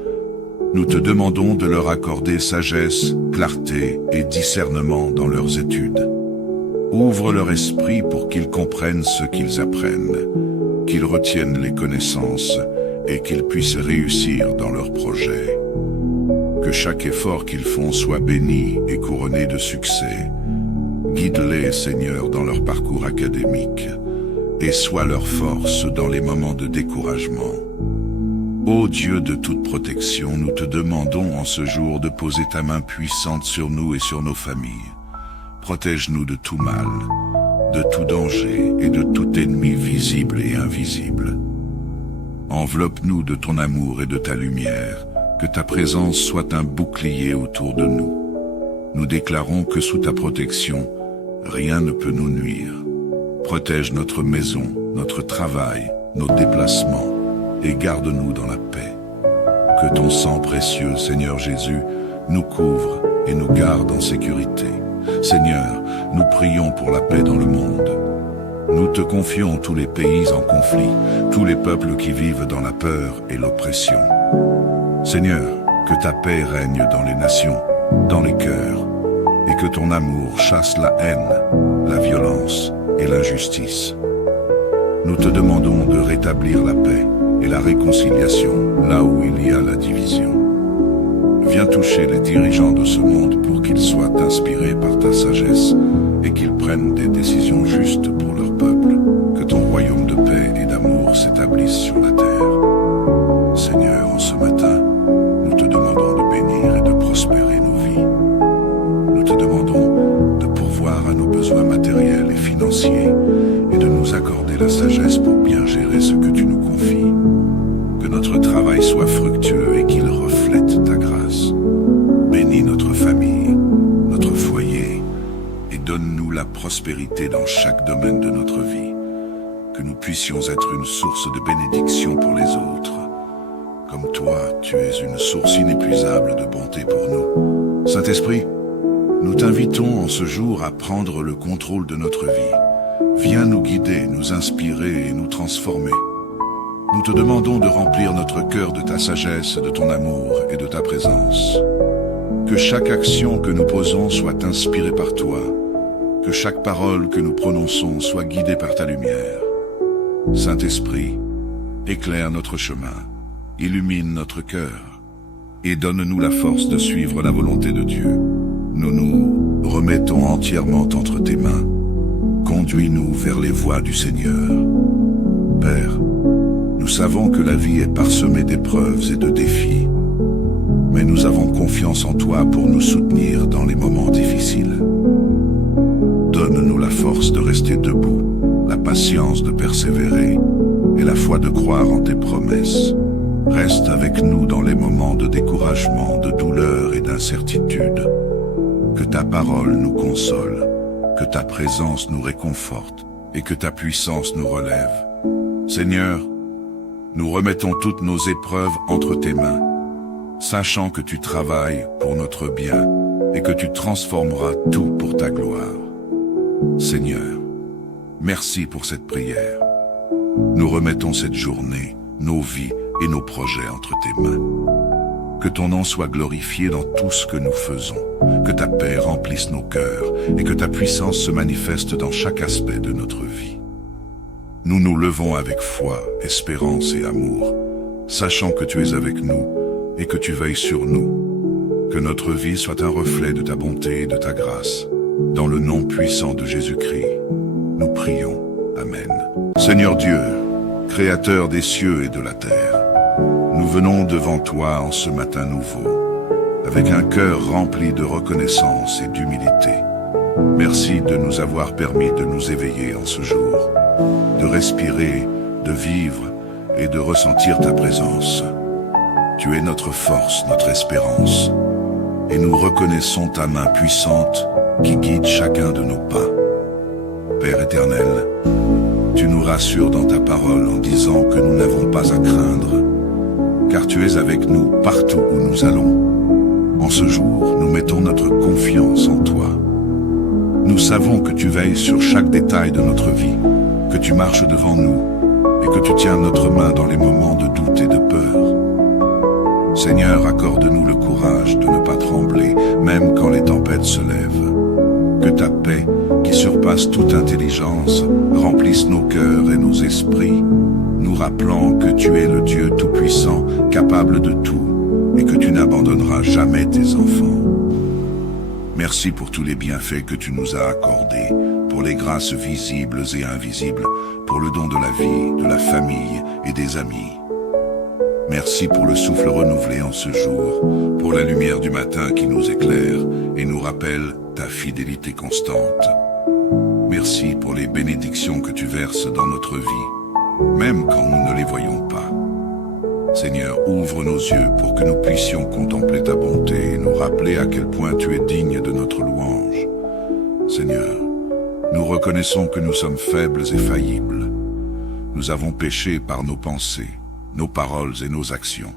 Nous te demandons de leur accorder sagesse, clarté et discernement dans leurs études. Ouvre leur esprit pour qu'ils comprennent ce qu'ils apprennent, qu'ils retiennent les connaissances et qu'ils puissent réussir dans leurs projets. Que chaque effort qu'ils font soit béni et couronné de succès. Guide-les, Seigneur, dans leur parcours académique et sois leur force dans les moments de découragement. Ô Dieu de toute protection, nous te demandons en ce jour de poser ta main puissante sur nous et sur nos familles. Protège-nous de tout mal, de tout danger et de tout ennemi visible et invisible. Enveloppe-nous de ton amour et de ta lumière, que ta présence soit un bouclier autour de nous. Nous déclarons que sous ta protection, rien ne peut nous nuire. Protège notre maison, notre travail, nos déplacements, et garde-nous dans la paix. Que ton sang précieux, Seigneur Jésus, nous couvre et nous garde en sécurité. Seigneur, nous prions pour la paix dans le monde. Nous te confions tous les pays en conflit, tous les peuples qui vivent dans la peur et l'oppression. Seigneur, que ta paix règne dans les nations, dans les cœurs, et que ton amour chasse la haine, la violence et l'injustice. Nous te demandons de rétablir la paix et la réconciliation là où il y a la division. Viens toucher les dirigeants de ce monde pour qu'ils soient inspirés par ta sagesse et qu'ils prennent des décisions justes pour leur peuple. Que ton royaume de paix et d'amour s'établisse sur la terre. Seigneur, en ce matin, nous te demandons de bénir et de prospérer nos vies. Nous te demandons de pourvoir à nos besoins matériels et financiers et de nous accorder la sagesse pour bien gérer ce que tu nous confies. Que notre travail soit fructueux et qu'il reflète ta grâce. Bénis notre famille, notre foyer, et donne-nous la prospérité dans chaque domaine de notre vie. Que nous puissions être une source de bénédiction pour les autres. Comme toi, tu es une source inépuisable de bonté pour nous. Saint-Esprit, nous t'invitons en ce jour à prendre le contrôle de notre vie. Viens nous guider, nous inspirer et nous transformer. Nous te demandons de remplir notre cœur de ta sagesse, de ton amour et de ta présence. Que chaque action que nous posons soit inspirée par toi. Que chaque parole que nous prononçons soit guidée par ta lumière. Saint-Esprit, éclaire notre chemin, illumine notre cœur et donne-nous la force de suivre la volonté de Dieu. Nous nous remettons entièrement entre tes mains. Conduis-nous vers les voies du Seigneur. Père, nous savons que la vie est parsemée d'épreuves et de défis, mais nous avons confiance en toi pour nous soutenir dans les moments difficiles. Donne-nous la force de rester debout, la patience de persévérer et la foi de croire en tes promesses. Reste avec nous dans les moments de découragement, de douleur et d'incertitude. Que ta parole nous console, que ta présence nous réconforte et que ta puissance nous relève. Seigneur, nous remettons toutes nos épreuves entre tes mains, sachant que tu travailles pour notre bien et que tu transformeras tout pour ta gloire. Seigneur, merci pour cette prière. Nous remettons cette journée, nos vies et nos projets entre tes mains. Que ton nom soit glorifié dans tout ce que nous faisons, que ta paix remplisse nos cœurs et que ta puissance se manifeste dans chaque aspect de notre vie. Nous nous levons avec foi, espérance et amour, sachant que tu es avec nous et que tu veilles sur nous. Que notre vie soit un reflet de ta bonté et de ta grâce. Dans le nom puissant de Jésus-Christ, nous prions. Amen. Seigneur Dieu, Créateur des cieux et de la terre, nous venons devant toi en ce matin nouveau, avec un cœur rempli de reconnaissance et d'humilité. Merci de nous avoir permis de nous éveiller en ce jour, de respirer, de vivre et de ressentir ta présence. Tu es notre force, notre espérance, et nous reconnaissons ta main puissante qui guide chacun de nos pas. Père éternel, tu nous rassures dans ta parole en disant que nous n'avons pas à craindre, car tu es avec nous partout où nous allons. En ce jour, nous mettons notre confiance en toi. Nous savons que tu veilles sur chaque détail de notre vie, que tu marches devant nous et que tu tiens notre main dans les moments de doute et de peur. Seigneur, accorde-nous le courage de ne pas trembler, même quand les tempêtes se lèvent. Que ta paix, qui surpasse toute intelligence, remplisse nos cœurs et nos esprits, nous rappelant que tu es le Dieu Tout-Puissant, capable de tout, et que tu n'abandonneras jamais tes enfants. Merci pour tous les bienfaits que tu nous as accordés, pour les grâces visibles et invisibles, pour le don de la vie, de la famille et des amis. Merci pour le souffle renouvelé en ce jour, pour la lumière du matin qui nous éclaire et nous rappelle ta fidélité constante. Merci pour les bénédictions que tu verses dans notre vie, même quand nous ne les voyons pas. Seigneur, ouvre nos yeux pour que nous puissions contempler ta bonté et nous rappeler à quel point tu es digne de notre louange. Seigneur, nous nous reconnaissons que nous sommes faibles et faillibles. Nous avons péché par nos pensées, nos paroles et nos actions.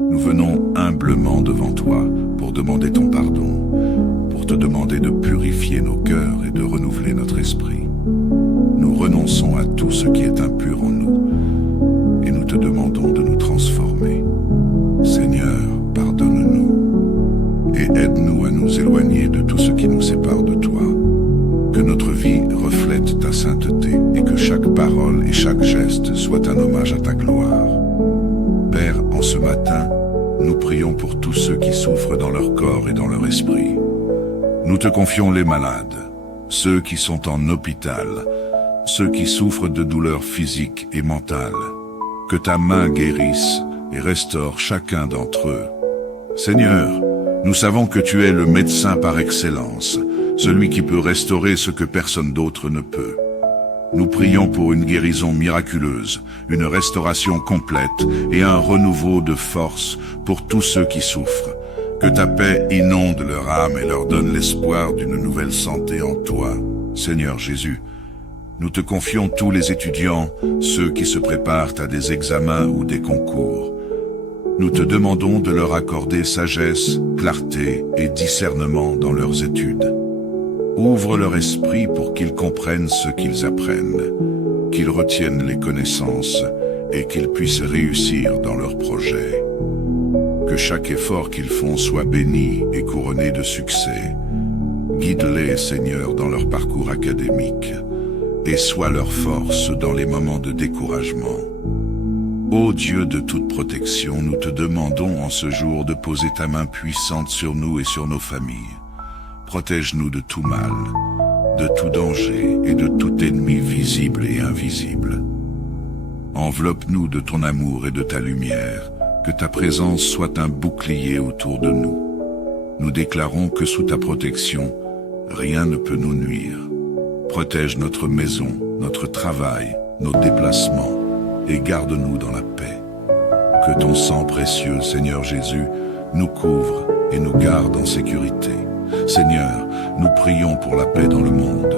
Nous venons humblement devant toi pour demander ton pardon, pour te demander de purifier nos cœurs et de renouveler notre esprit. Nous renonçons à tout ce qui est impur en nous et nous te demandons de nous transformer. Seigneur, pardonne-nous et aide-nous à nous éloigner de tout ce qui nous sépare de toi. Que notre vie reflète ta sainteté et que chaque parole et chaque geste soit un hommage à ta gloire. Père, en ce matin, nous prions pour tous ceux qui souffrent dans leur corps et dans leur esprit. Nous te confions les malades, ceux qui sont en hôpital, ceux qui souffrent de douleurs physiques et mentales. Que ta main guérisse et restaure chacun d'entre eux. Seigneur, nous savons que tu es le médecin par excellence, celui qui peut restaurer ce que personne d'autre ne peut. Nous prions pour une guérison miraculeuse, une restauration complète et un renouveau de force pour tous ceux qui souffrent. Que ta paix inonde leur âme et leur donne l'espoir d'une nouvelle santé en toi. Seigneur Jésus, nous te confions tous les étudiants, ceux qui se préparent à des examens ou des concours. Nous te demandons de leur accorder sagesse, clarté et discernement dans leurs études. Ouvre leur esprit pour qu'ils comprennent ce qu'ils apprennent, qu'ils retiennent les connaissances et qu'ils puissent réussir dans leurs projets. Que chaque effort qu'ils font soit béni et couronné de succès. Guide-les, Seigneur, dans leur parcours académique et sois leur force dans les moments de découragement. Ô Dieu de toute protection, nous te demandons en ce jour de poser ta main puissante sur nous et sur nos familles. Protège-nous de tout mal, de tout danger et de tout ennemi visible et invisible. Enveloppe-nous de ton amour et de ta lumière, que ta présence soit un bouclier autour de nous. Nous déclarons que sous ta protection, rien ne peut nous nuire. Protège notre maison, notre travail, nos déplacements et garde-nous dans la paix. Que ton sang précieux, Seigneur Jésus, nous couvre et nous garde en sécurité. Seigneur, nous prions pour la paix dans le monde.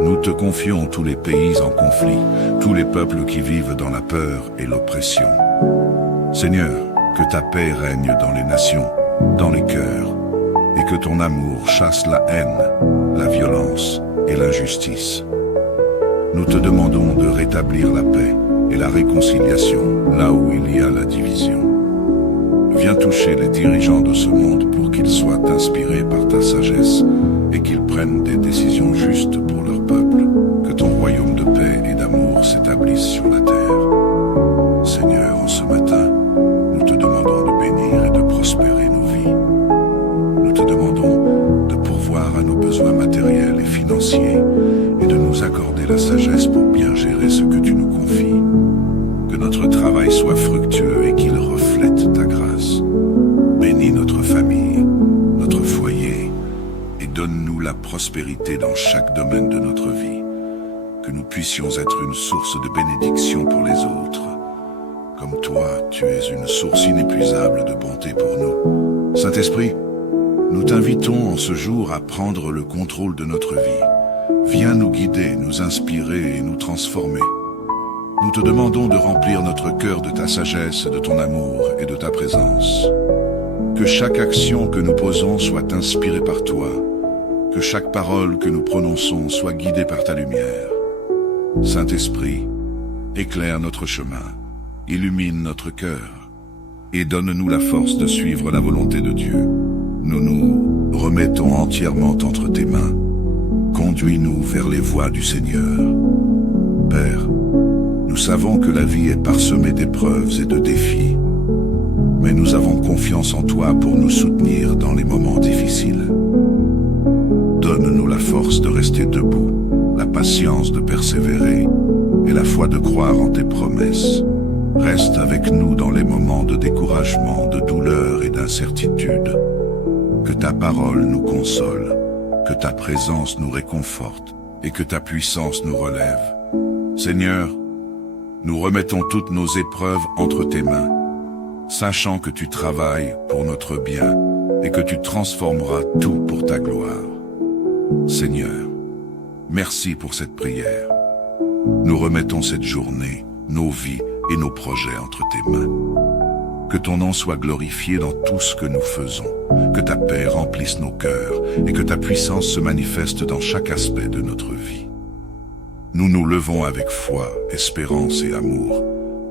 Nous te confions tous les pays en conflit, tous les peuples qui vivent dans la peur et l'oppression. Seigneur, que ta paix règne dans les nations, dans les cœurs, et que ton amour chasse la haine, la violence et l'injustice. Nous te demandons de rétablir la paix et la réconciliation là où il y a la division. Viens toucher les dirigeants de ce monde pour qu'ils soient inspirés par ta sagesse et qu'ils prennent des décisions justes pour leur peuple. Que ton royaume de paix et d'amour s'établisse sur la terre. Seigneur, en ce matin, nous te demandons de bénir et de prospérer nos vies. Nous te demandons de pourvoir à nos besoins matériels et financiers et de nous accorder la sagesse pour bien gérer ce que tu nous confies. Que notre travail soit fructueux et qu'il reflète ta grâce. Bénis notre famille, notre foyer et donne-nous la prospérité dans chaque domaine de notre vie. Que nous puissions être une source de bénédiction pour les autres. Comme toi, tu es une source inépuisable de bonté pour nous. Saint-Esprit, nous t'invitons en ce jour à prendre le contrôle de notre vie. Viens nous guider, nous inspirer et nous transformer. Nous te demandons de remplir notre cœur de ta sagesse, de ton amour et de ta présence. Que chaque action que nous posons soit inspirée par toi. Que chaque parole que nous prononçons soit guidée par ta lumière. Saint-Esprit, éclaire notre chemin, illumine notre cœur et donne-nous la force de suivre la volonté de Dieu. Nous nous remettons entièrement entre tes mains. Conduis-nous vers les voies du Seigneur. Père, nous savons que la vie est parsemée d'épreuves et de défis, mais nous avons confiance en toi pour nous soutenir dans les moments difficiles. Donne-nous la force de rester debout, la patience de persévérer et la foi de croire en tes promesses. Reste avec nous dans les moments de découragement, de douleur et d'incertitude. Que ta parole nous console, que ta présence nous réconforte et que ta puissance nous relève. Seigneur, nous remettons toutes nos épreuves entre tes mains, sachant que tu travailles pour notre bien et que tu transformeras tout pour ta gloire. Seigneur, merci pour cette prière. Nous remettons cette journée, nos vies et nos projets entre tes mains. Que ton nom soit glorifié dans tout ce que nous faisons, que ta paix remplisse nos cœurs et que ta puissance se manifeste dans chaque aspect de notre vie. Nous nous levons avec foi, espérance et amour,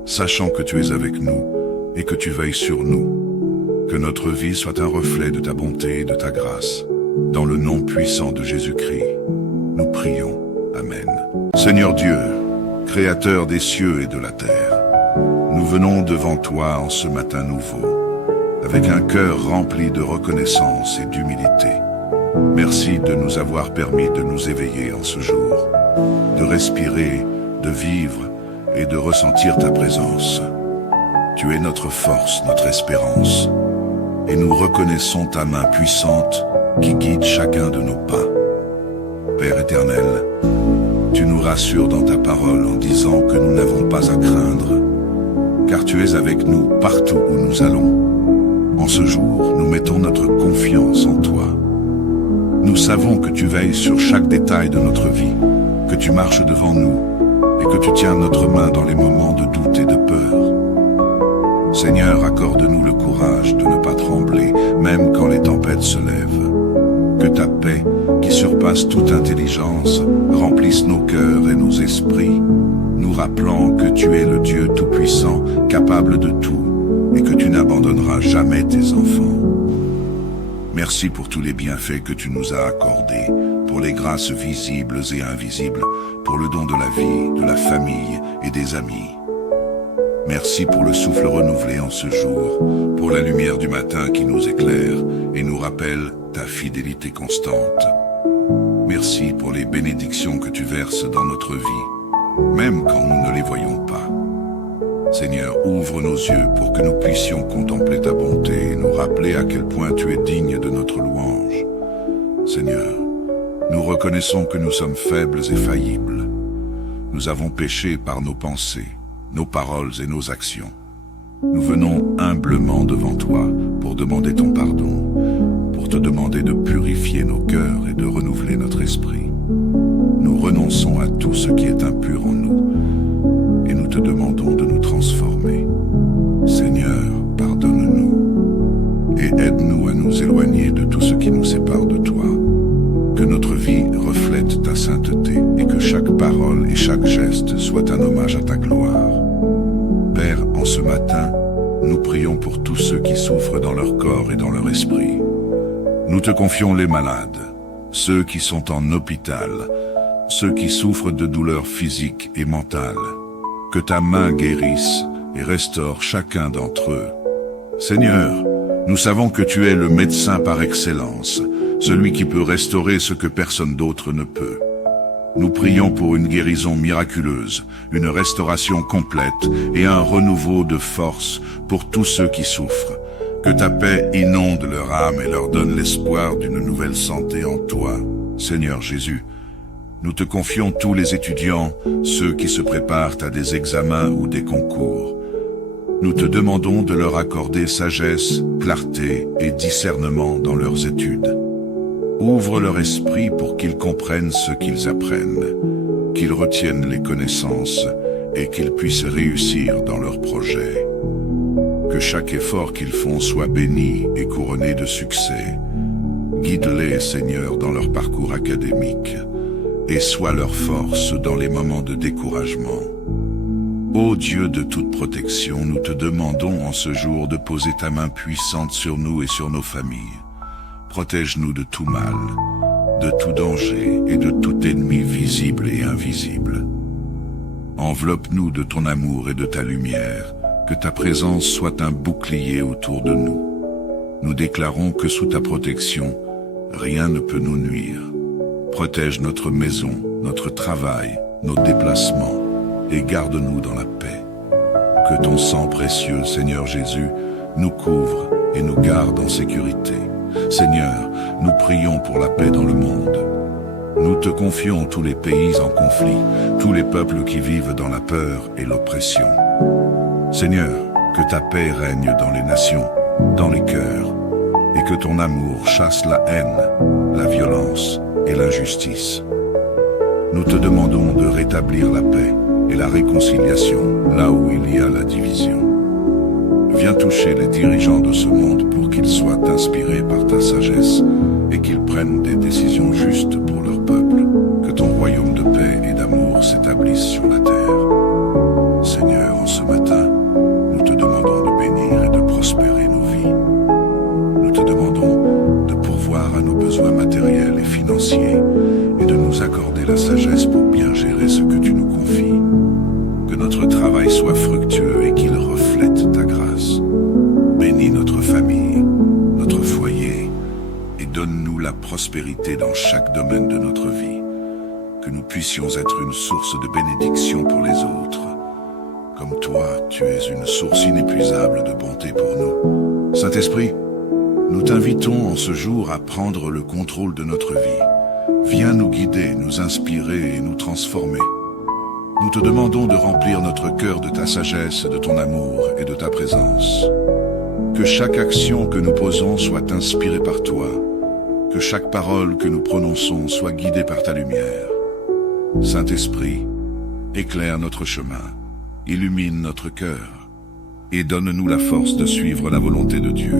sachant que tu es avec nous et que tu veilles sur nous. Que notre vie soit un reflet de ta bonté et de ta grâce. Dans le nom puissant de Jésus-Christ, nous prions. Amen. Seigneur Dieu, Créateur des cieux et de la terre, nous venons devant toi en ce matin nouveau, avec un cœur rempli de reconnaissance et d'humilité. Merci de nous avoir permis de nous éveiller en ce jour, de respirer, de vivre et de ressentir ta présence. Tu es notre force, notre espérance, et nous reconnaissons ta main puissante qui guide chacun de nos pas. Père éternel, tu nous rassures dans ta parole en disant que nous n'avons pas à craindre, car tu es avec nous partout où nous allons. En ce jour, nous mettons notre confiance en toi. Nous savons que tu veilles sur chaque détail de notre vie, que tu marches devant nous et que tu tiens notre main dans les moments de doute et de peur. Seigneur, accorde-nous le courage de ne pas trembler, même quand les tempêtes se lèvent. Que ta paix, qui surpasse toute intelligence, remplisse nos cœurs et nos esprits, nous rappelant que tu es le Dieu Tout-Puissant, capable de tout, et que tu n'abandonneras jamais tes enfants. Merci pour tous les bienfaits que tu nous as accordés, pour les grâces visibles et invisibles, pour le don de la vie, de la famille et des amis. Merci pour le souffle renouvelé en ce jour, pour la lumière du matin qui nous éclaire et nous rappelle ta fidélité constante. Merci pour les bénédictions que tu verses dans notre vie, même quand nous ne les voyons pas. Seigneur, ouvre nos yeux pour que nous puissions contempler ta bonté et nous rappeler à quel point tu es digne de notre louange. Seigneur, nous reconnaissons que nous sommes faibles et faillibles. Nous avons péché par nos pensées, nos paroles et nos actions. Nous venons humblement devant toi pour demander ton pardon, pour te demander de purifier nos cœurs et de renouveler notre esprit. Nous renonçons à tout ce qui est impur en nous et nous te demandons de nous transformer. Seigneur, pardonne-nous et aide-nous à nous éloigner de tout ce qui nous sépare de toi. Que notre vie reflète ta sainteté et que chaque parole et chaque geste soit un hommage à ta gloire. Père, en ce matin, nous prions pour tous ceux qui souffrent dans leur corps et dans leur esprit. Nous te confions les malades, ceux qui sont en hôpital, ceux qui souffrent de douleurs physiques et mentales. Que ta main guérisse et restaure chacun d'entre eux. Seigneur, nous savons que tu es le médecin par excellence, celui qui peut restaurer ce que personne d'autre ne peut. Nous prions pour une guérison miraculeuse, une restauration complète et un renouveau de force pour tous ceux qui souffrent. Que ta paix inonde leur âme et leur donne l'espoir d'une nouvelle santé en toi. Seigneur Jésus, nous te confions tous les étudiants, ceux qui se préparent à des examens ou des concours. Nous te demandons de leur accorder sagesse, clarté et discernement dans leurs études. Ouvre leur esprit pour qu'ils comprennent ce qu'ils apprennent, qu'ils retiennent les connaissances et qu'ils puissent réussir dans leurs projets. Que chaque effort qu'ils font soit béni et couronné de succès. Guide-les, Seigneur, dans leur parcours académique et sois leur force dans les moments de découragement. Ô Dieu de toute protection, nous te demandons en ce jour de poser ta main puissante sur nous et sur nos familles. Protège-nous de tout mal, de tout danger et de tout ennemi visible et invisible. Enveloppe-nous de ton amour et de ta lumière, que ta présence soit un bouclier autour de nous. Nous déclarons que sous ta protection, rien ne peut nous nuire. Protège notre maison, notre travail, nos déplacements et garde-nous dans la paix. Que ton sang précieux, Seigneur Jésus, nous couvre et nous garde en sécurité. Seigneur, nous prions pour la paix dans le monde. Nous te confions tous les pays en conflit, tous les peuples qui vivent dans la peur et l'oppression. Seigneur, que ta paix règne dans les nations, dans les cœurs, et que ton amour chasse la haine, la violence et l'injustice. Nous te demandons de rétablir la paix et la réconciliation là où il y a la division. Viens toucher les dirigeants de ce monde pour qu'ils soient inspirés par ta sagesse et qu'ils prennent des décisions justes pour leur peuple. Que ton royaume de paix et d'amour s'établisse sur la terre. Seigneur, en ce matin, nous te demandons de bénir et de prospérer nos vies. Nous te demandons de pourvoir à nos besoins matériels et financiers et de nous accorder la sagesse pour bien gérer ce que tu nous confies. Que notre travail soit fructueux et qu'il reflète ta grâce. Bénis notre famille, notre foyer et donne-nous la prospérité dans chaque domaine de notre vie. Que nous puissions être une source de bénédiction pour les autres. Comme toi, tu es une source inépuisable de bonté pour nous. Saint-Esprit, nous t'invitons en ce jour à prendre le contrôle de notre vie. Viens nous guider, nous inspirer et nous transformer. Nous te demandons de remplir notre cœur de ta sagesse, de ton amour et de ta présence. Que chaque action que nous posons soit inspirée par toi. Que chaque parole que nous prononçons soit guidée par ta lumière. Saint-Esprit, éclaire notre chemin, illumine notre cœur et donne-nous la force de suivre la volonté de Dieu.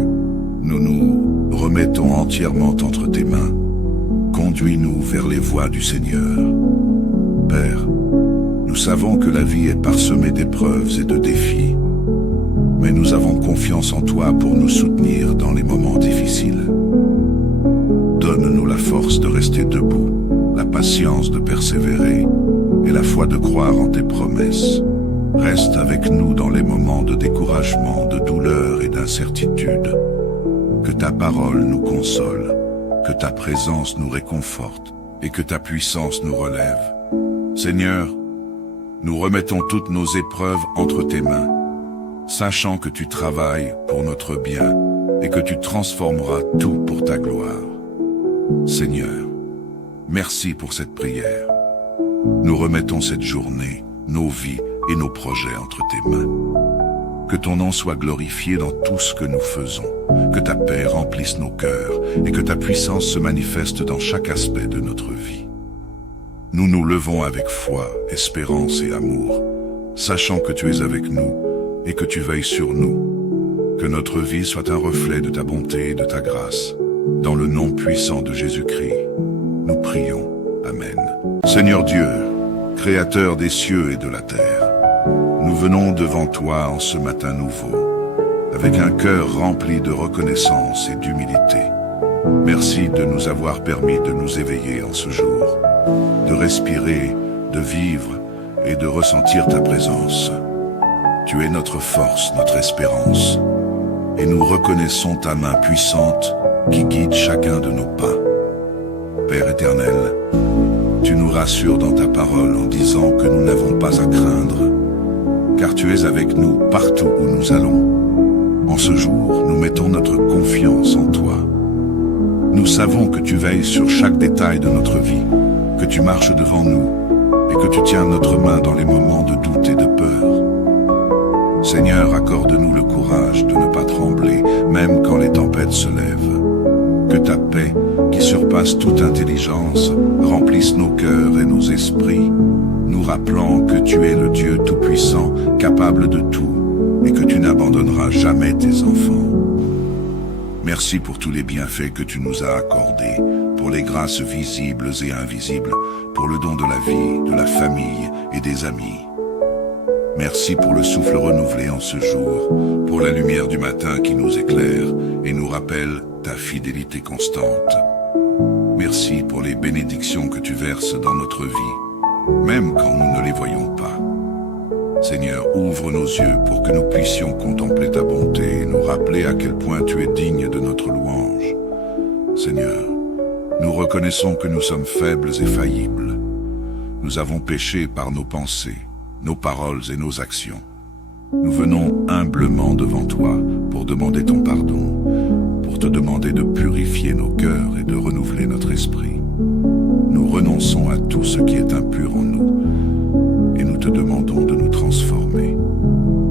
Nous nous remettons entièrement entre tes mains. Conduis-nous vers les voies du Seigneur. Père, nous savons que la vie est parsemée d'épreuves et de défis, mais nous avons confiance en toi pour nous soutenir dans les moments difficiles. Donne-nous la force de rester debout, la patience de persévérer et la foi de croire en tes promesses. Reste avec nous dans les moments de découragement, de douleur et d'incertitude. Que ta parole nous console, que ta présence nous réconforte et que ta puissance nous relève. Seigneur, nous remettons toutes nos épreuves entre tes mains, sachant que tu travailles pour notre bien et que tu transformeras tout pour ta gloire. Seigneur, merci pour cette prière. Nous remettons cette journée, nos vies et nos projets entre tes mains. Que ton nom soit glorifié dans tout ce que nous faisons, que ta paix remplisse nos cœurs et que ta puissance se manifeste dans chaque aspect de notre vie. Nous nous levons avec foi, espérance et amour, sachant que tu es avec nous et que tu veilles sur nous. Que notre vie soit un reflet de ta bonté et de ta grâce. Dans le nom puissant de Jésus-Christ, nous prions. Amen. Seigneur Dieu, Créateur des cieux et de la terre, nous venons devant toi en ce matin nouveau, avec un cœur rempli de reconnaissance et d'humilité. Merci de nous avoir permis de nous éveiller en ce jour, de respirer, de vivre et de ressentir ta présence. Tu es notre force, notre espérance, et nous reconnaissons ta main puissante qui guide chacun de nos pas. Père éternel, tu nous rassures dans ta parole en disant que nous n'avons pas à craindre, car tu es avec nous partout où nous allons. En ce jour, nous mettons notre confiance en toi. Nous savons que tu veilles sur chaque détail de notre vie, que tu marches devant nous et que tu tiens notre main dans les moments de doute et de peur. Seigneur, accorde-nous le courage de ne pas trembler, même quand les tempêtes se lèvent. Que ta paix, qui surpasse toute intelligence, remplisse nos cœurs et nos esprits, nous rappelant que tu es le Dieu Tout-Puissant, capable de tout, et que tu n'abandonneras jamais tes enfants. Merci pour tous les bienfaits que tu nous as accordés, pour les grâces visibles et invisibles, pour le don de la vie, de la famille et des amis. Merci pour le souffle renouvelé en ce jour, pour la lumière du matin qui nous éclaire et nous rappelle ta fidélité constante. Merci pour les bénédictions que tu verses dans notre vie, même quand nous ne les voyons pas. Seigneur, ouvre nos yeux pour que nous puissions contempler ta bonté et nous rappeler à quel point tu es digne de notre louange. Seigneur, nous reconnaissons que nous sommes faibles et faillibles. Nous avons péché par nos pensées, nos paroles et nos actions. Nous venons humblement devant toi pour demander ton pardon, pour te demander de purifier nos cœurs et de renouveler notre esprit. Nous renonçons à tout ce qui est impur en nous et nous te demandons de nous transformer.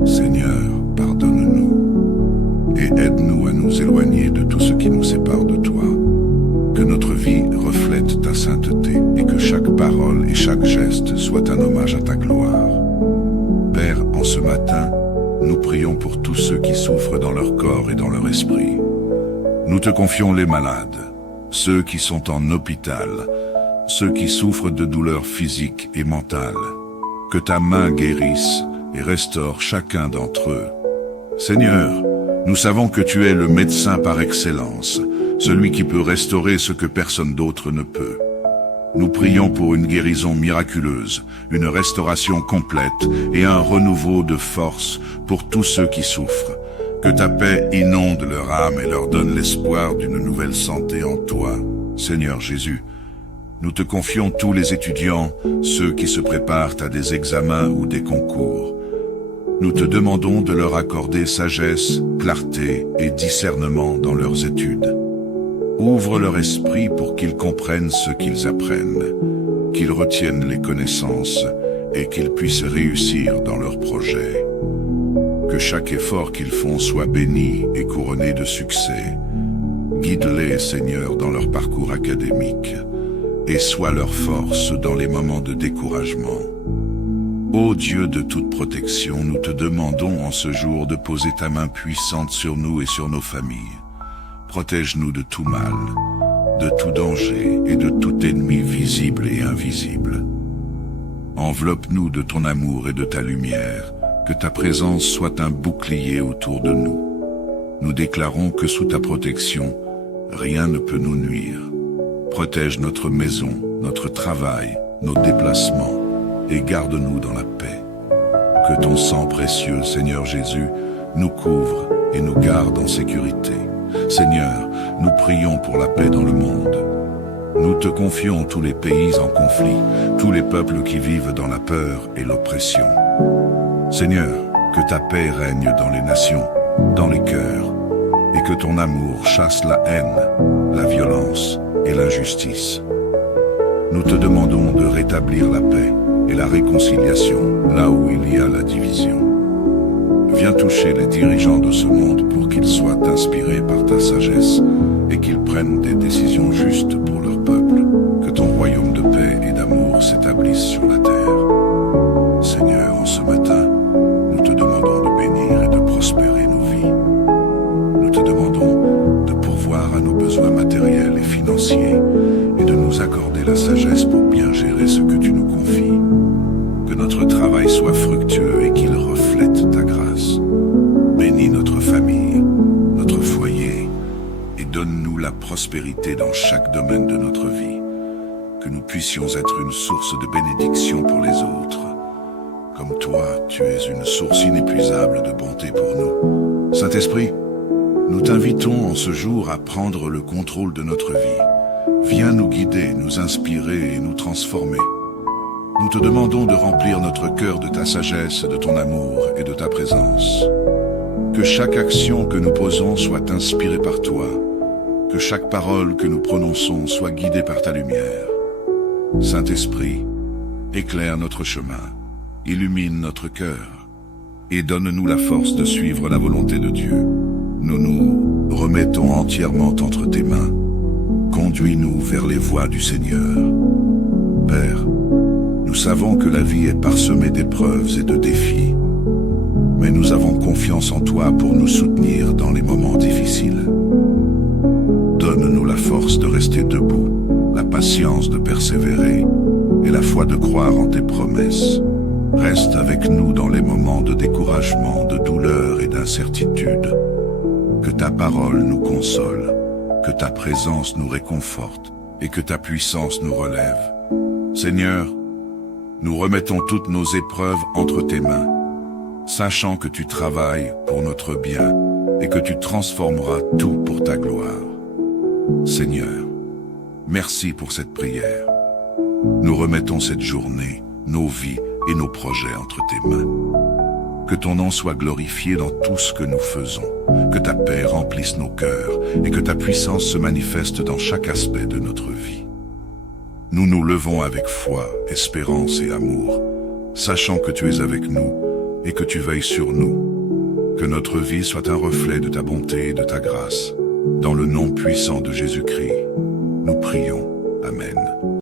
Seigneur, pardonne-nous et aide-nous à nous éloigner de tout ce qui nous sépare de toi. Que notre vie reflète ta sainteté et que chaque parole et chaque geste soit un hommage à ta gloire. Père, en ce matin, nous prions pour tous ceux qui souffrent dans leur corps et dans leur esprit. Nous te confions les malades, ceux qui sont en hôpital, ceux qui souffrent de douleurs physiques et mentales. Que ta main guérisse et restaure chacun d'entre eux. Seigneur, nous savons que tu es le médecin par excellence, celui qui peut restaurer ce que personne d'autre ne peut. Nous prions pour une guérison miraculeuse, une restauration complète et un renouveau de force pour tous ceux qui souffrent. Que ta paix inonde leur âme et leur donne l'espoir d'une nouvelle santé en toi, Seigneur Jésus. Nous te confions tous les étudiants, ceux qui se préparent à des examens ou des concours. Nous te demandons de leur accorder sagesse, clarté et discernement dans leurs études. Ouvre leur esprit pour qu'ils comprennent ce qu'ils apprennent, qu'ils retiennent les connaissances et qu'ils puissent réussir dans leurs projets. Que chaque effort qu'ils font soit béni et couronné de succès. Guide-les, Seigneur, dans leur parcours académique et sois leur force dans les moments de découragement. Ô Dieu de toute protection, nous te demandons en ce jour de poser ta main puissante sur nous et sur nos familles. Protège-nous de tout mal, de tout danger et de tout ennemi visible et invisible. Enveloppe-nous de ton amour et de ta lumière, que ta présence soit un bouclier autour de nous. Nous déclarons que sous ta protection, rien ne peut nous nuire. Protège notre maison, notre travail, nos déplacements et garde-nous dans la paix. Que ton sang précieux, Seigneur Jésus, nous couvre et nous garde en sécurité. Seigneur, nous prions pour la paix dans le monde. Nous te confions tous les pays en conflit, tous les peuples qui vivent dans la peur et l'oppression. Seigneur, que ta paix règne dans les nations, dans les cœurs, et que ton amour chasse la haine, la violence et l'injustice. Nous te demandons de rétablir la paix et la réconciliation là où il y a la division. Viens toucher les dirigeants de ce monde pour qu'ils soient inspirés par ta sagesse et qu'ils prennent des décisions justes pour leur peuple. Que ton royaume de paix et d'amour s'établisse sur la terre. Seigneur, en ce matin, nous te demandons de bénir et de prospérer nos vies. Nous te demandons de pourvoir à nos besoins matériels et financiers et de nous accorder la sagesse pour bien gérer ce que tu nous confies. Que notre travail soit fructueux et qu'il reflète ta grâce. Bénis notre famille, notre foyer et donne-nous la prospérité dans chaque domaine de notre vie. Que nous puissions être une source de bénédiction pour les autres. Comme toi, tu es une source inépuisable de bonté pour nous. Saint-Esprit, nous t'invitons en ce jour à prendre le contrôle de notre vie. Viens nous guider, nous inspirer et nous transformer. Nous te demandons de remplir notre cœur de ta sagesse, de ton amour et de ta présence. Que chaque action que nous posons soit inspirée par toi. Que chaque parole que nous prononçons soit guidée par ta lumière. Saint-Esprit, éclaire notre chemin, illumine notre cœur et donne-nous la force de suivre la volonté de Dieu. Nous nous remettons entièrement entre tes mains. Conduis-nous vers les voies du Seigneur. Père, nous savons que la vie est parsemée d'épreuves et de défis, mais nous avons confiance en toi pour nous soutenir dans les moments difficiles. Donne-nous la force de rester debout, la patience de persévérer et la foi de croire en tes promesses. Reste avec nous dans les moments de découragement, de douleur et d'incertitude. Que ta parole nous console, que ta présence nous réconforte et que ta puissance nous relève. Seigneur, nous remettons toutes nos épreuves entre tes mains, sachant que tu travailles pour notre bien et que tu transformeras tout pour ta gloire. Seigneur, merci pour cette prière. Nous remettons cette journée, nos vies et nos projets entre tes mains. Que ton nom soit glorifié dans tout ce que nous faisons, que ta paix remplisse nos cœurs et que ta puissance se manifeste dans chaque aspect de notre vie. Nous nous levons avec foi, espérance et amour, sachant que tu es avec nous et que tu veilles sur nous. Que notre vie soit un reflet de ta bonté et de ta grâce. Dans le nom puissant de Jésus-Christ, nous prions. Amen.